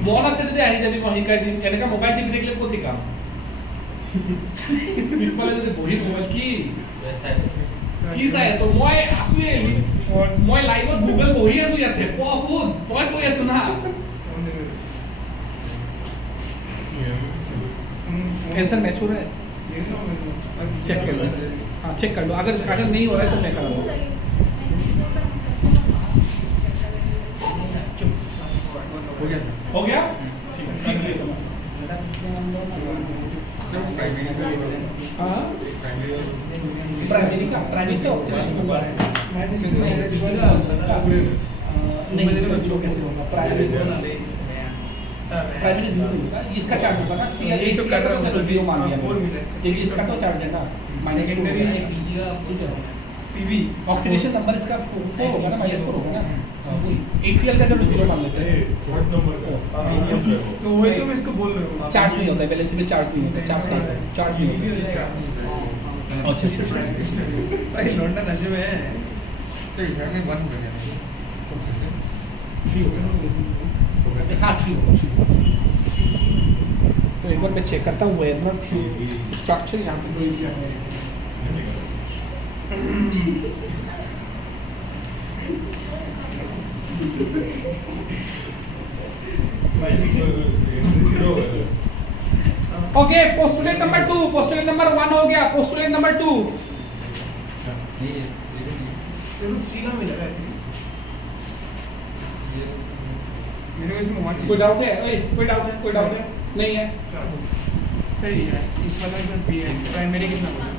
মন আছে যদি আহি যাবি মই শিকাই দিম, এনেকা মোবাইল টিপি থাকিলে ক'ত শিকাম, পিছফালে যদি বহি মোবাইল কি চাই আছো, মই আছোৱে, মই লাইভত গুগল বহি আছো, ইয়াতে বহুত মই কৈ আছো না। आंसर मैच हो रहा है, चेक कर लो। हाँ चेक कर लो, अगर नहीं हो रहा है तो मैं करा दूंगा। हो गया ठीक है, सीख लिया तुम। हाँ प्राइमरी का ऑक्सीडेशन नंबर है, नहीं जीरो कैसे होगा, प्राइमरी जीरो होगा, इसका चार्ज होगा ना, सी एल इसका तो चलो जीरो मान लिया, लेकिन इसका तो चार्ज है ना माइनस सेकेंडरी पीजी का पीवी, ऑक्सीडेशन नंबर इसका 4 होगा ना, -4 होगा ना, HCl का चलो जीरो मान लेते हैं। तो वही तो मैं इसको बोल रहा हूँ, चार्ज नहीं होता है, वैलेंसी में चार्ज नहीं होता है, चार्ज नहीं होता है, चार्ज नहीं होता है। अच्छा भाई लौंडा नशे में है। चल घर में बंद कर देना, कौन से ठीक होगा, हाँ ठीक होगा। तो एक बार मैं चेक करता हूँ वेरनर थी स्ट्रक्चर यहाँ पे जो किया है। Okay, postulate number 2, postulate number 1 हो गया, पोस्टुलेट नंबर 2 चलो 3 का मिल रहा है, मेरे को इसमें 1 कोई डाउट है? कोई डाउट है? कोई डाउट है? नहीं है? सही है, इस वाला में भी है, प्राइमरी कितना होगा?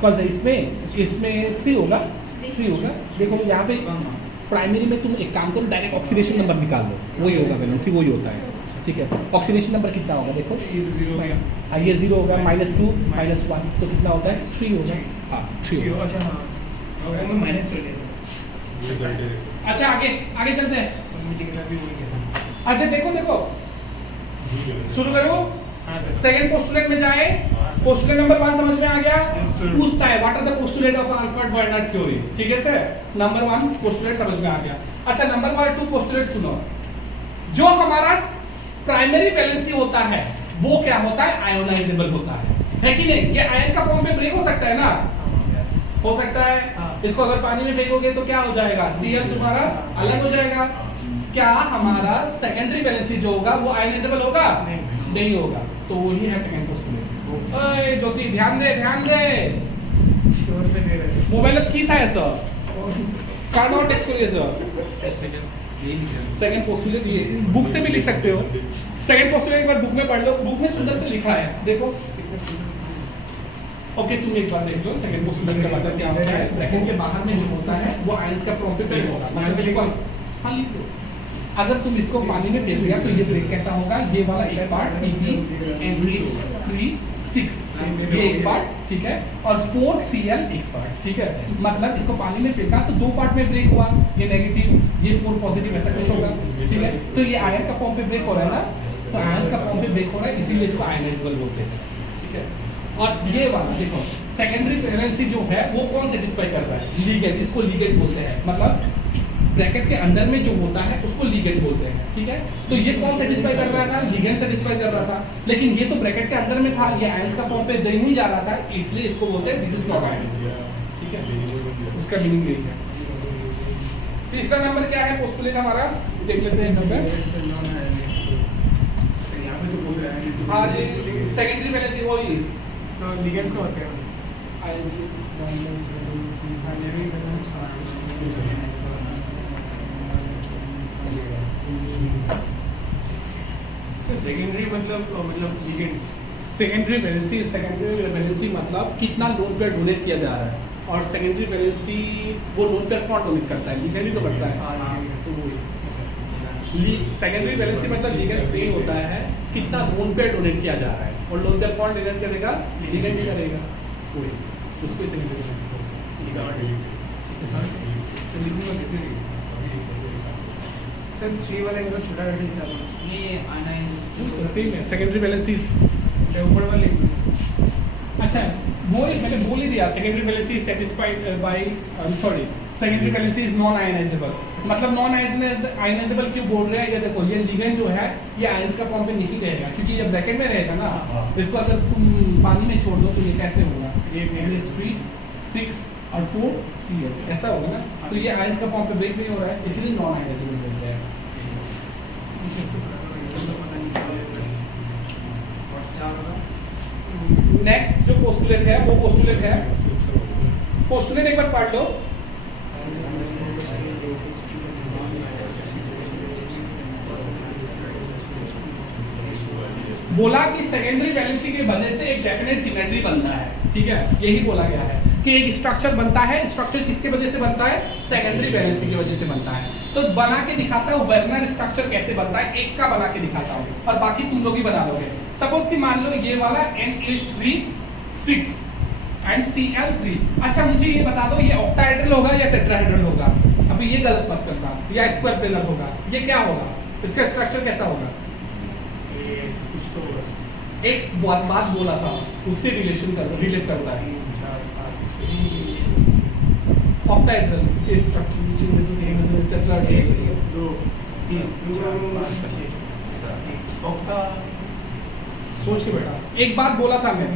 कौन सा इसमें 3 होगा, 3 होगा। देखो यहाँ पे प्राइमरी में तुम एक काम करो, डायरेक्ट ऑक्सीडेशन नंबर निकाल लो, वही होगा वैलेंसी, वही होता है। ठीक है, ऑक्सीडेशन नंबर कितना होगा देखो, ये 0 होगा, हाँ ये 0 होगा, -2 -1 तो कितना होता है 3 होगा। हाँ 3 होगा। अच्छा हाँ, और वो मैं माइनस कर लेता अच्छा आगे चलते हैं। कम्युनिटी के साथ भी वही किया था। अच्छा देखो शुरू करो, हाँ सर, सेकंड पोस्टुलेट में जाए, पोस्टुलेट नंबर 1 समझ में आ गया? Yes, sir. पूछता है what are the postulate of Alfred Bernard theory. ठीक है सर, नंबर 1 पोस्टुलेट समझ में आ गया। अच्छा नंबर 2 पोस्टुलेट सुनो। जो हमारा प्राइमरी वैलेंसी होता है वो क्या होता है? आयोनाइजेबल होता है कि नहीं? ये आयन का फॉर्म पे ब्रेक हो सकता है ना? हो सकता है। हाँ। इसको अगर पानी में फेंकोगे तो क्या हो जाएगा? Cl तुम्हारा अलग हो जाएगा। क्या हमारा सेकेंडरी वैलेंसी जो होगा वो आयनाइजेबल होगा? नहीं होगा। तो वही है सेकंड पोस्टुलेट। ओए ज्योति ध्यान दे स्टोर पे दे रहे मोबाइल की सा है सर का नॉट टेक्स्ट करिए सर। सेकंड पोस्टुलेट ये बुक से भी लिख सकते हो। सेकंड पोस्टुलेट एक बार बुक में पढ़ लो, बुक में सुंदर से लिखा है देखो। ओके तुम एक बार देख लो सेकंड पोस्टुलेट का मतलब क्या होता है। ब्रैकेट के बाहर में जो होता है वो आयंस का फॉर्म पे ब्रेक होगा। मतलब इसको हाँ लिख लो। अगर तुम इसको पानी में फेंक दिया तो ये ब्रेक कैसा होगा? ये वाला एक पार्ट Pg NH3 6 ये एक पार्ट, ठीक है, और 4Cl एक पार्ट, ठीक है। मतलब इसको पानी में फेंका तो 2 पार्ट में ब्रेक हुआ, ये नेगेटिव ये 4 पॉजिटिव ऐसा कुछ होगा, ठीक है। तो ये आयन का फॉर्म पे ब्रेक हो रहा है ना, तो आयंस का फॉर्म पे ब्रेक हो रहा है, इसीलिए इसको आयनाइजेबल बोलते हैं, ठीक है। और ये वाला देखो सेकेंडरी वैलेंसी जो है वो कौन सेटिस्फाई कर रहा है? लिगेंड, इसको लिगेंड बोलते हैं। मतलब ब्रैकेट के अंदर में जो होता है उसको लिगेंड बोलते हैं, ठीक है। तो ये कौन सेटिस्फाई कर रहा था? लिगेंड सेटिस्फाई कर रहा था, लेकिन ये तो ब्रैकेट के अंदर में था, ये आयंस का फॉर्म पे नहीं जा रहा था, इसलिए इसको बोलते हैं दिस इज नॉट आयनाइजेबल, ठीक है। उसका मीनिंग यही है। तीसरा नंबर क्या है पोस्टुलेट हमारा, देख लेते हैं यहाँ पे तो बोल रहा है। हाँ ये सेकेंडरी वैलेंसी वही लिगेंड्स का होता है। सेकेंडरी मतलब लिगेंड्स। सेकेंडरी वैलेंसी मतलब कितना लोन पेयर डोनेट किया जा रहा है, और सेकेंडरी वैलेंसी वो लोन पेयर कौन डोनेट करता है? लिगेंड ही तो करता है। तो वो सेकेंडरी वैलेंसी मतलब लिगेंड्स नहीं होता है, कितना लोन पेयर डोनेट किया जा रहा है, और लोन पेयर कौन डोनेट करेगा? लिगेंड ही करेगा, वही उसको सेकेंडरी वैलेंसी बोलते हैं, ठीक है सर। तो लिखूंगा कैसे सर? 3 वाला एक छोटा करके लिखा था। ये तो सेम है सेकेंडरी वैलेंसी ऊपर वाला लिख दो। अच्छा वो मैंने बोल ही दिया, secondary valency satisfied by sorry secondary valency is non ionisable. मतलब नॉन आयनाइजेबल क्यों बोल रहे हैं? ये देखो ये लिगेंड जो है ये आयंस का फॉर्म पे नहीं रहेगा, क्योंकि ये ब्रैकेट में रहेगा ना, इसको अगर तुम पानी में छोड़ दो तो ये कैसे होगा? ये NH3 6 और 4Cl ऐसा होगा ना, तो ये आयंस का फॉर्म पे ब्रेक नहीं हो रहा है, इसलिए नॉन आयनाइजेबल बोलते हैं। नेक्स्ट जो पोस्टुलेट है वो पोस्टुलेट है, पोस्टुलेट एक बार पढ़ लो। बोला कि सेकेंडरी वैलेंसी की वजह से एक डेफिनेट सिमेट्री बनता है, ठीक है, यही बोला गया है कि एक स्ट्रक्चर बनता है। स्ट्रक्चर किसके वजह से बनता है? सेकेंडरी वैलेंसी की वजह से बनता है। तो बना के दिखाता हूँ बर्नर स्ट्रक्चर कैसे बनता है, एक का बना के दिखाता हूँ, और बाकी तुम लोग ही बना लोगे। सपोज कि मान लो ये वाला NH3 6 एंड Cl3। अच्छा मुझे ये बता दो ये ऑक्टाहेड्रल होगा या टेट्राहेड्रल होगा? अभी ये गलत मत करना, या स्क्वायर प्लेनर होगा, ये क्या होगा? इसका स्ट्रक्चर कैसा होगा? कुछ तो एक बात बोला था उससे रिलेट करता है। ऑक्टाहेड्रल के स्ट्रक्चर टेट्राहेड्रल 2 ऑक्टा। सोच के बेटा, एक बात बोला था मैं,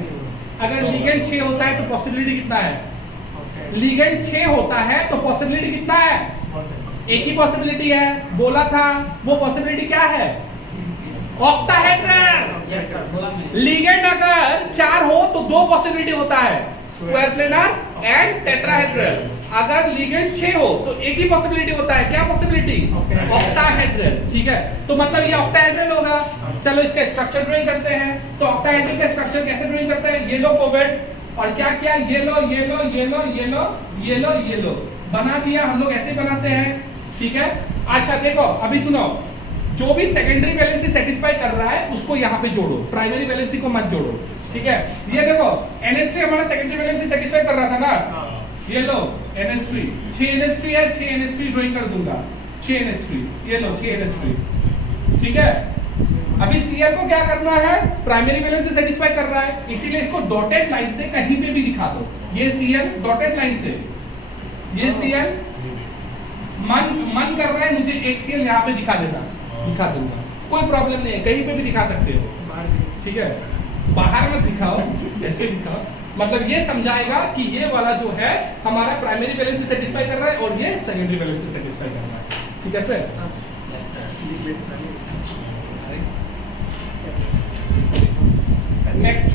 अगर लिगेंड 6 होता है तो पॉसिबिलिटी कितना है? लिगेंड 6 होता है तो पॉसिबिलिटी कितना है? एक ही पॉसिबिलिटी है, बोला था। वो पॉसिबिलिटी क्या है? ऑक्टाहेड्रल। यस सर, बोला मैंने। लिगेंड अगर 4 हो तो 2 पॉसिबिलिटी होता है, स्क्वायर प्लेनर एंड टेट्राहेड्रल। अगर लिगेंड 6 हो तो एक ही पॉसिबिलिटी होता है, क्या पॉसिबिलिटी? ऑक्टाहेड्रल, ठीक है। तो मतलब ये ऑक्टाहेड्रल होगा। चलो इसका स्ट्रक्चर ड्राइंग करते हैं। तो ऑक्टाहेड्रल का स्ट्रक्चर कैसे ड्राइंग करते हैं? ये लो कोवेट, और क्या किया? ये लो ये लो ये लो ये लो ये लो ये लो, बना दिया। हम लोग ऐसे बनाते हैं, ठीक है। अच्छा देखो अभी सुनो, जो भी सेकेंडरी वैलेंसी सेटिस्फाई कर रहा है उसको यहाँ पे जोड़ो, प्राइमरी वैलेंसी को मत जोड़ो, ठीक है। ये देखो NH3 हमारा सेकेंडरी वैलेंसी सेटिस्फाई कर रहा था ना, ये लो NH3 6 NH3 है, 6 NH3 ड्राइंग कर दूंगा, 6 NH3 ये लो 6 NH3, ठीक है। अभी सीएल को क्या करना है, प्राइमरी वैलेंस से सेटिस्फाई कर रहा है, इसीलिए इसको डॉटेड लाइन से कहीं पे भी दिखा दो। ये सीएल डॉटेड लाइन से, ये सीएल मन कर रहा है मुझे एक सीएल यहाँ पे दिखा देना, दिखा दूंगा, कोई प्रॉब्लम नहीं है, कहीं पे भी दिखा सकते हो, ठीक है। बाहर मत दिखाओ, ऐसे दिखाओ, मतलब ये समझाएगा कि ये वाला जो है हमारा प्राइमरी वैलेंस से सेटिस्फाई कर रहा है और ये सेकेंडरी वैलेंस से सेटिस्फाई कर रहा है, ठीक है सर। Yes sir. नेक्स्ट,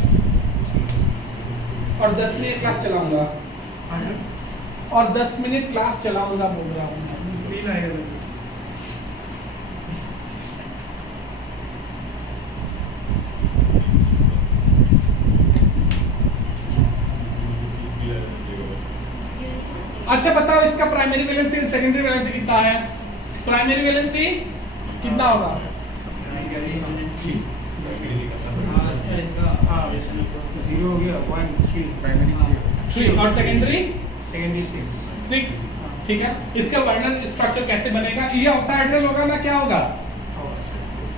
और 10 मिनट क्लास चलाऊंगा, और 10 मिनट क्लास चलाऊंगा बोल रहा हूँ, फील आएगा। अच्छा बताओ इसका प्राइमरी वैलेंसी सेकेंडरी वैलेंसी कितना है, प्राइमरी वैलेंसी कितना होगा, सर इसका जीरो हो गया, 1 3 प्राइमरी 3 और सेकेंडरी सेकेंडरी 6 6, ठीक है। इसका वर्णन स्ट्रक्चर कैसे बनेगा, ये ऑक्टाहेड्रल होगा ना, क्या होगा,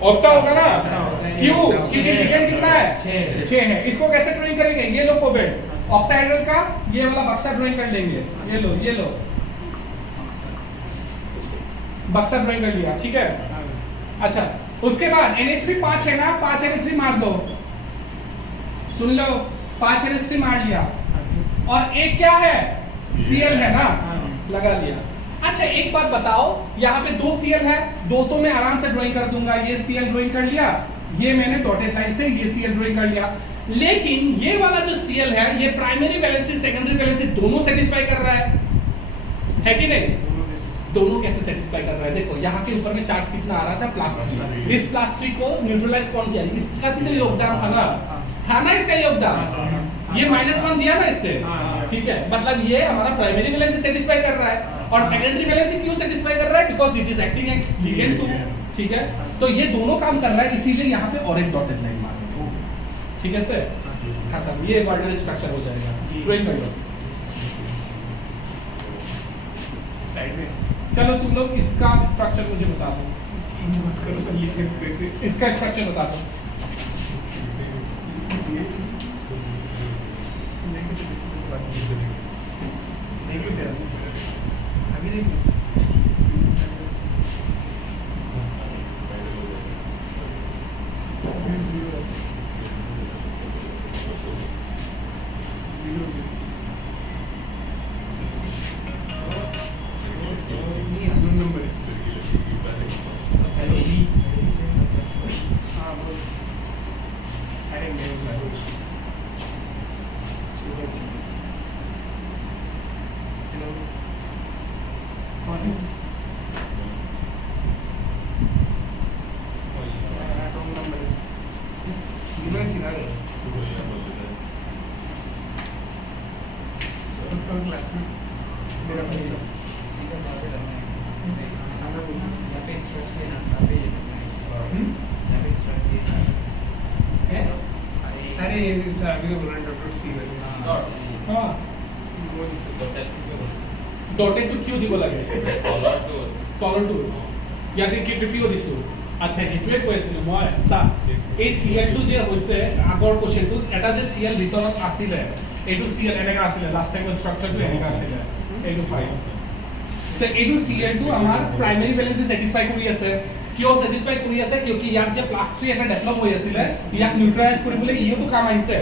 ऑक्टा होगा ना, क्यों, क्योंकि सेकंड कितना है 6 है। इसको कैसे ड्राइंग करेंगे, ये लो कोबेड ऑक्टाहेड्रल का ये वाला बक्सा ड्राइंग कर लेंगे, ये लो बक्सा ड्राइंग कर लिया, ठीक है। अच्छा उसके बाद NH3 5 है ना, 5 NH3 मार दो, सुन लो 5 NH3 मार लिया, और एक क्या है Cl है ना, लगा लिया। अच्छा एक बात बताओ, यहाँ पे 2 Cl है, 2 तो मैं आराम से ड्राइंग कर दूंगा, ये Cl ड्राइंग कर लिया, ये मैंने डॉटेड लाइन से ये Cl ड्राइंग कर लिया, लेकिन ये वाला जो Cl है ये प्राइमरी वैलेंसी सेकेंडरी वैलेंसी दोनों सेटिस्फाई कर रहा है कि नहीं, दोनों कैसे सेटिस्फाई कर रहा है, देखो यहाँ के ऊपर में चार्ज कितना आ रहा था +3, इस +3 को न्यूट्रलाइज कौन किया, इसका तो योगदान था ना इसका योगदान, ये -1 दिया ना इससे, ठीक है, मतलब ये हमारा प्राइमरी वैलेंसी सेटिस्फाई कर रहा है, और सेकेंडरी वैलेंसी क्यों सेटिस्फाई कर रहा है, because it is acting as ligand too, ठीक है, तो ये दोनों काम कर रहा है, इसीलिए यहाँ पे और एक डॉटेड लाइन मार दो, ठीक है सर, खत्म, ये वर्डनेस स्ट्रक्चर हो जाएगा, ड्राइंग कर लो साइड में। चलो तुम लोग इसका स्ट्रक्चर मुझे बता दो, चेंज मत करो सर, ये मत करते। इसका स्ट्रक्चर बता दो, देख लो जरा, अभी देख लो। नहीं अननोन नंबर है। हाँ बोल, अरे मेरे को हेलो कौन है? रॉन्ग नंबर है, जीरो चिन्ह है। तो क्लास में मेरा भाई सादा बोलना है। अरे सर अभी बोल रहे हैं डॉक्टर स्टीवन। हाँ डॉटेड टू क्यों দিব লাগে তলৰ টু ইয়াতে কি পিপিও দিছো আচ্ছা হেতুৱে কৈছিল মই সা এই Cl2 যে হৈছে আগৰ কোশ্চেনটো এটা যে Cl ভিতৰত আছিল এটো Cl এনেকা আছিল লাষ্ট টাইম স্ট্ৰাকচাৰটো এনেকা আছিল এটো ফাইল তো এটো Cl2 আমাৰ প্ৰাইমাৰী ভ্যালেন্সি স্যাটিসফাই কৰি আছে কিয় স্যাটিসফাই কৰি আছে কিয়কি ইয়াত যে +3 এটা ডেভেলপ হৈ আছিল ইয়াক নিউট্ৰালাইজ কৰিবলৈ ইয়োটো কাম আহিছে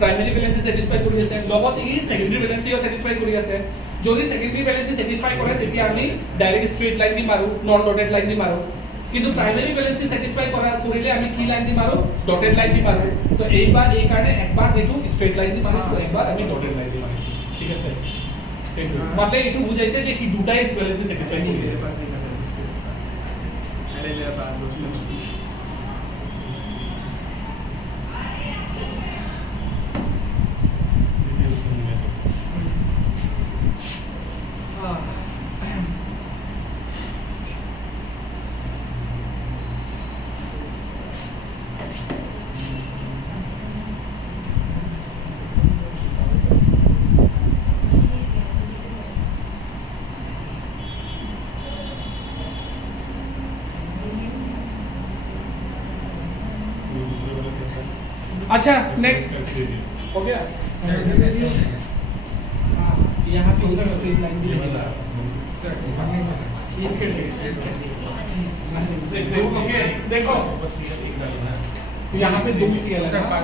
प्राइमरी वैलेंसी सेटिस्फाई কৰি আছে লগত ই সেকেন্ডারি ভ্যালেন্সিও সেটিসফাই কৰি আছে যদি সেকেন্ডারি ভ্যালেন্সি সেটিসফাই কৰে তেতিয়া আমি ডাইরেক্ট স্ট্রেট লাইন দি মাৰো নন ডটেড লাইন দি মাৰো কিন্তু প্রাইমারি ভ্যালেন্সি সেটিসফাই কৰিলে আমি কি লাইন দি মাৰো ডটেড লাইন দি মাৰো তো এইবাৰ এই কাৰণে একবাৰ যেটো স্ট্রেট লাইন দি মাৰিছো একবাৰ আমি ডটেড লাইন দি মাৰিছো ঠিক আছে এইটো মানে এইটো বুজাইছে যে কি দুটাই ভ্যালেন্সি সেটিসফাই কৰি আছে अरे मेरा पास दोस्त अच्छा नेक्स्ट हो गया। यहाँ पे स्ट्रेट लाइन भी है। देखो यहाँ पे 2 CL है ना,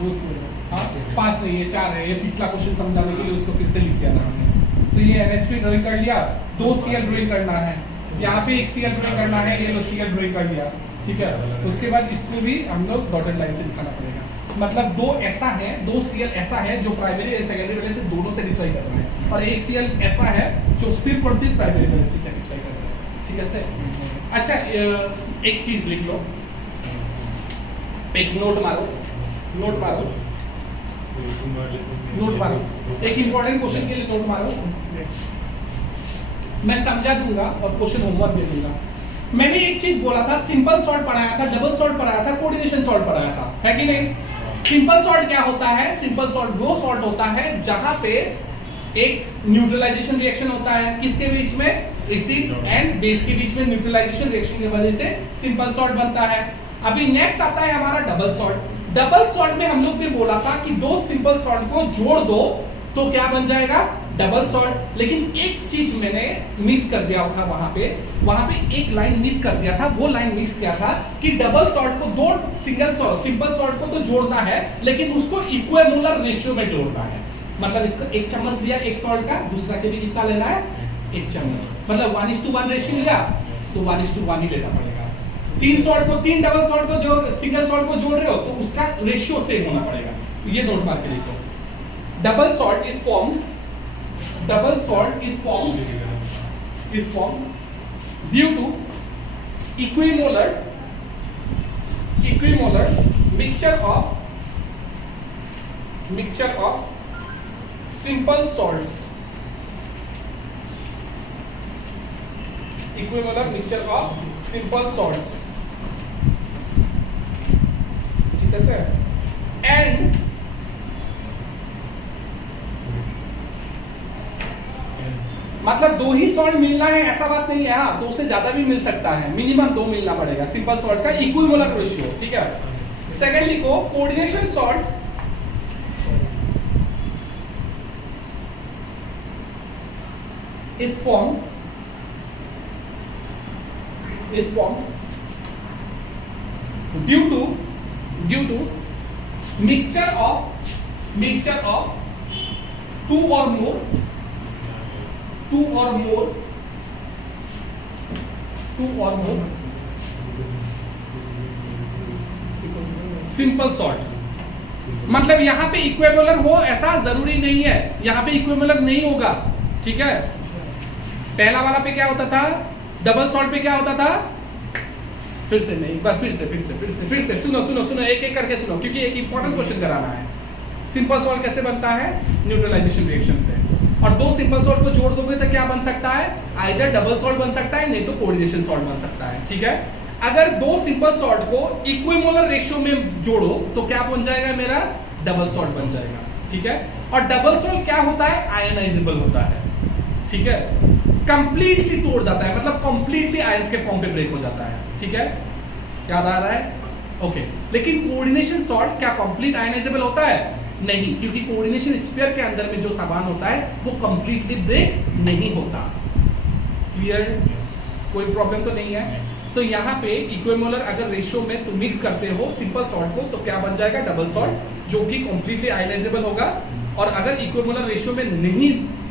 2 CL है, हाँ 5 नहीं है 4 है। ये पिछला क्वेश्चन समझाने के लिए उसको फिर से लिख दिया था हमने। तो ये NS3 ड्राइंग कर लिया, 2 CL ड्राइंग करना है, यहाँ पे 1 CL ड्राइंग करना है, ये लो CL ड्राइंग कर लिया, ठीक है। उसके बाद इसको भी हम लोग डॉटेड लाइन से दिखाना पड़ेगा। मतलब 2 ऐसा है, 2 CL ऐसा है जो प्राइमरी और सेकेंडरी वैल्यू से दोनों सेटिस्फाई कर रहा है, और 1 CL ऐसा है जो सिर्फ और सिर्फ प्राइमरी वैल्यू से सेटिस्फाई कर रहा है, ठीक है सर। अच्छा एक चीज लिख लो, एक नोट मारो, नोट मारो, नोट मारो, एक इंपॉर्टेंट क्वेश्चन के लिए नोट मारो। मैं समझा दूंगा और क्वेश्चन होमवर्क दे दूंगा। मैंने एक चीज बोला था, सिंपल सॉर्ट पढ़ाया था, डबल सॉर्ट पढ़ाया था, कोऑर्डिनेशन सॉर्ट पढ़ाया था, है कि नहीं। सिंपल सॉर्ट क्या होता है? सिंपल सॉर्ट वो सॉर्ट होता है जहां पे एक न्यूट्रलाइजेशन रिएक्शन होता है, किसके बीच में? एसिड एंड बेस के बीच में न्यूट्रलाइजेशन रिएक्शन की वजह से सिंपल सॉल्ट बनता है। अभी नेक्स्ट आता है हमारा डबल सॉल्ट। डबल सॉल्ट में हम लोग ने बोला था कि 2 सिंपल सॉल्ट को जोड़ दो तो क्या बन जाएगा? Double salt. लेकिन एक चीज मैंने मिस कर दिया था वहां पे एक लाइन मिस कर दिया था। वो लाइन मिस किया था कि डबल सॉल्ट को 2 सिंपल सॉल्ट को तो जोड़ना है, लेकिन उसको इक्विमोलर रेशियो में जोड़ना है। मतलब इसका 1 चम्मच दिया एक सॉल्ट का, दूसरा के भी कितना लेना है? 1 चम्मच। मतलब 1:1 रेशियो लिया तो 1:1 ही लेना पड़ेगा। 3 सॉल्ट को 3 डबल सॉल्ट को जो सिंगल सॉल्ट को जोड़ रहे हो तो उसका रेशियो सेम होना पड़ेगा। तो ये नोट मार के लिखो। Double salt is formed due to equimolar mixture of simple salts, equimolar mixture of simple salts, ठीक है सर। एंड मतलब 2 ही सॉल्ट मिलना है ऐसा बात नहीं है, हाँ 2 से ज्यादा भी मिल सकता है, मिनिमम 2 मिलना पड़ेगा सिंपल सॉल्ट का इक्विमोलर रेशियो, ठीक है। सेकेंडली को coordination salt is formed due to mixture of 2 or more simple salt. मतलब यहाँ पे इक्विमोलर हो ऐसा जरूरी नहीं है, यहाँ पे इक्विमोलर नहीं होगा, ठीक है। पहला वाला पे क्या होता था? डबल सॉल्ट पे क्या होता था? फिर से नहीं, एक बार फिर से सुनो एक एक करके सुनो, क्योंकि एक इंपॉर्टेंट क्वेश्चन कराना है। सिंपल सॉल्ट कैसे बनता है? न्यूट्रलाइजेशन रिएक्शन से। और 2 सिंपल सॉल्ट को जोड़ दोगे तो क्या बन सकता है? आइदर डबल सॉल्ट बन सकता है, नहीं तो कोऑर्डिनेशन सॉल्ट बन सकता है, ठीक है। अगर 2 सिंपल सॉल्ट को इक्विमोलर रेशियो में जोड़ो तो क्या बन जाएगा? मेरा डबल सॉल्ट बन जाएगा, ठीक है। और डबल सॉल्ट क्या होता है? आयनाइजेबल होता है, ठीक है। कंप्लीटली तोड़ जाता है, मतलब कंप्लीटली आयंस के फॉर्म पे ब्रेक हो जाता है, ठीक है। याद आ रहा है? ओके। लेकिन कोऑर्डिनेशन सॉल्ट क्या कंप्लीट आयनाइजेबल होता है? नहीं, क्योंकि कोऑर्डिनेशन स्फीयर के अंदर में जो सामान होता है वो कंप्लीटली ब्रेक नहीं होता। क्लियर? कोई प्रॉब्लम तो नहीं है। तो यहाँ पे इक्विमोलर अगर रेशियो में तो मिक्स करते हो सिंपल सॉल्ट को तो क्या बन जाएगा? डबल सॉल्ट, जो कि कंप्लीटली आयनाइजेबल होगा। और अगर इक्विमोलर रेशियो में नहीं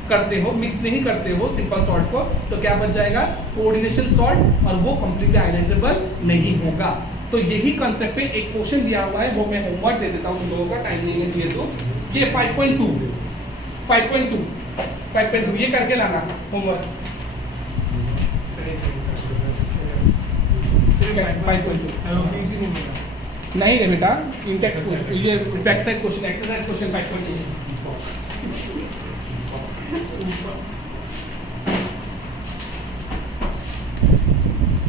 करते हो, मिक्स नहीं करते हो सिंपल सॉल्ट को, तो क्या बन जाएगा? कोऑर्डिनेशन सॉल्ट, और वो कंप्लीटली आयनाइजेबल नहीं होगा। तो यही कंसेप्ट पे एक क्वेश्चन दिया हुआ है, वो मैं होमवर्क दे देता हूँ तुम लोगों का, टाइम नहीं है दिए तो। ये 5.2 ये करके लाना होमवर्क। 5.2 नहीं रे बेटा, इंटेक्स क्वेश्चन, ये back side question, exercise question 5.2।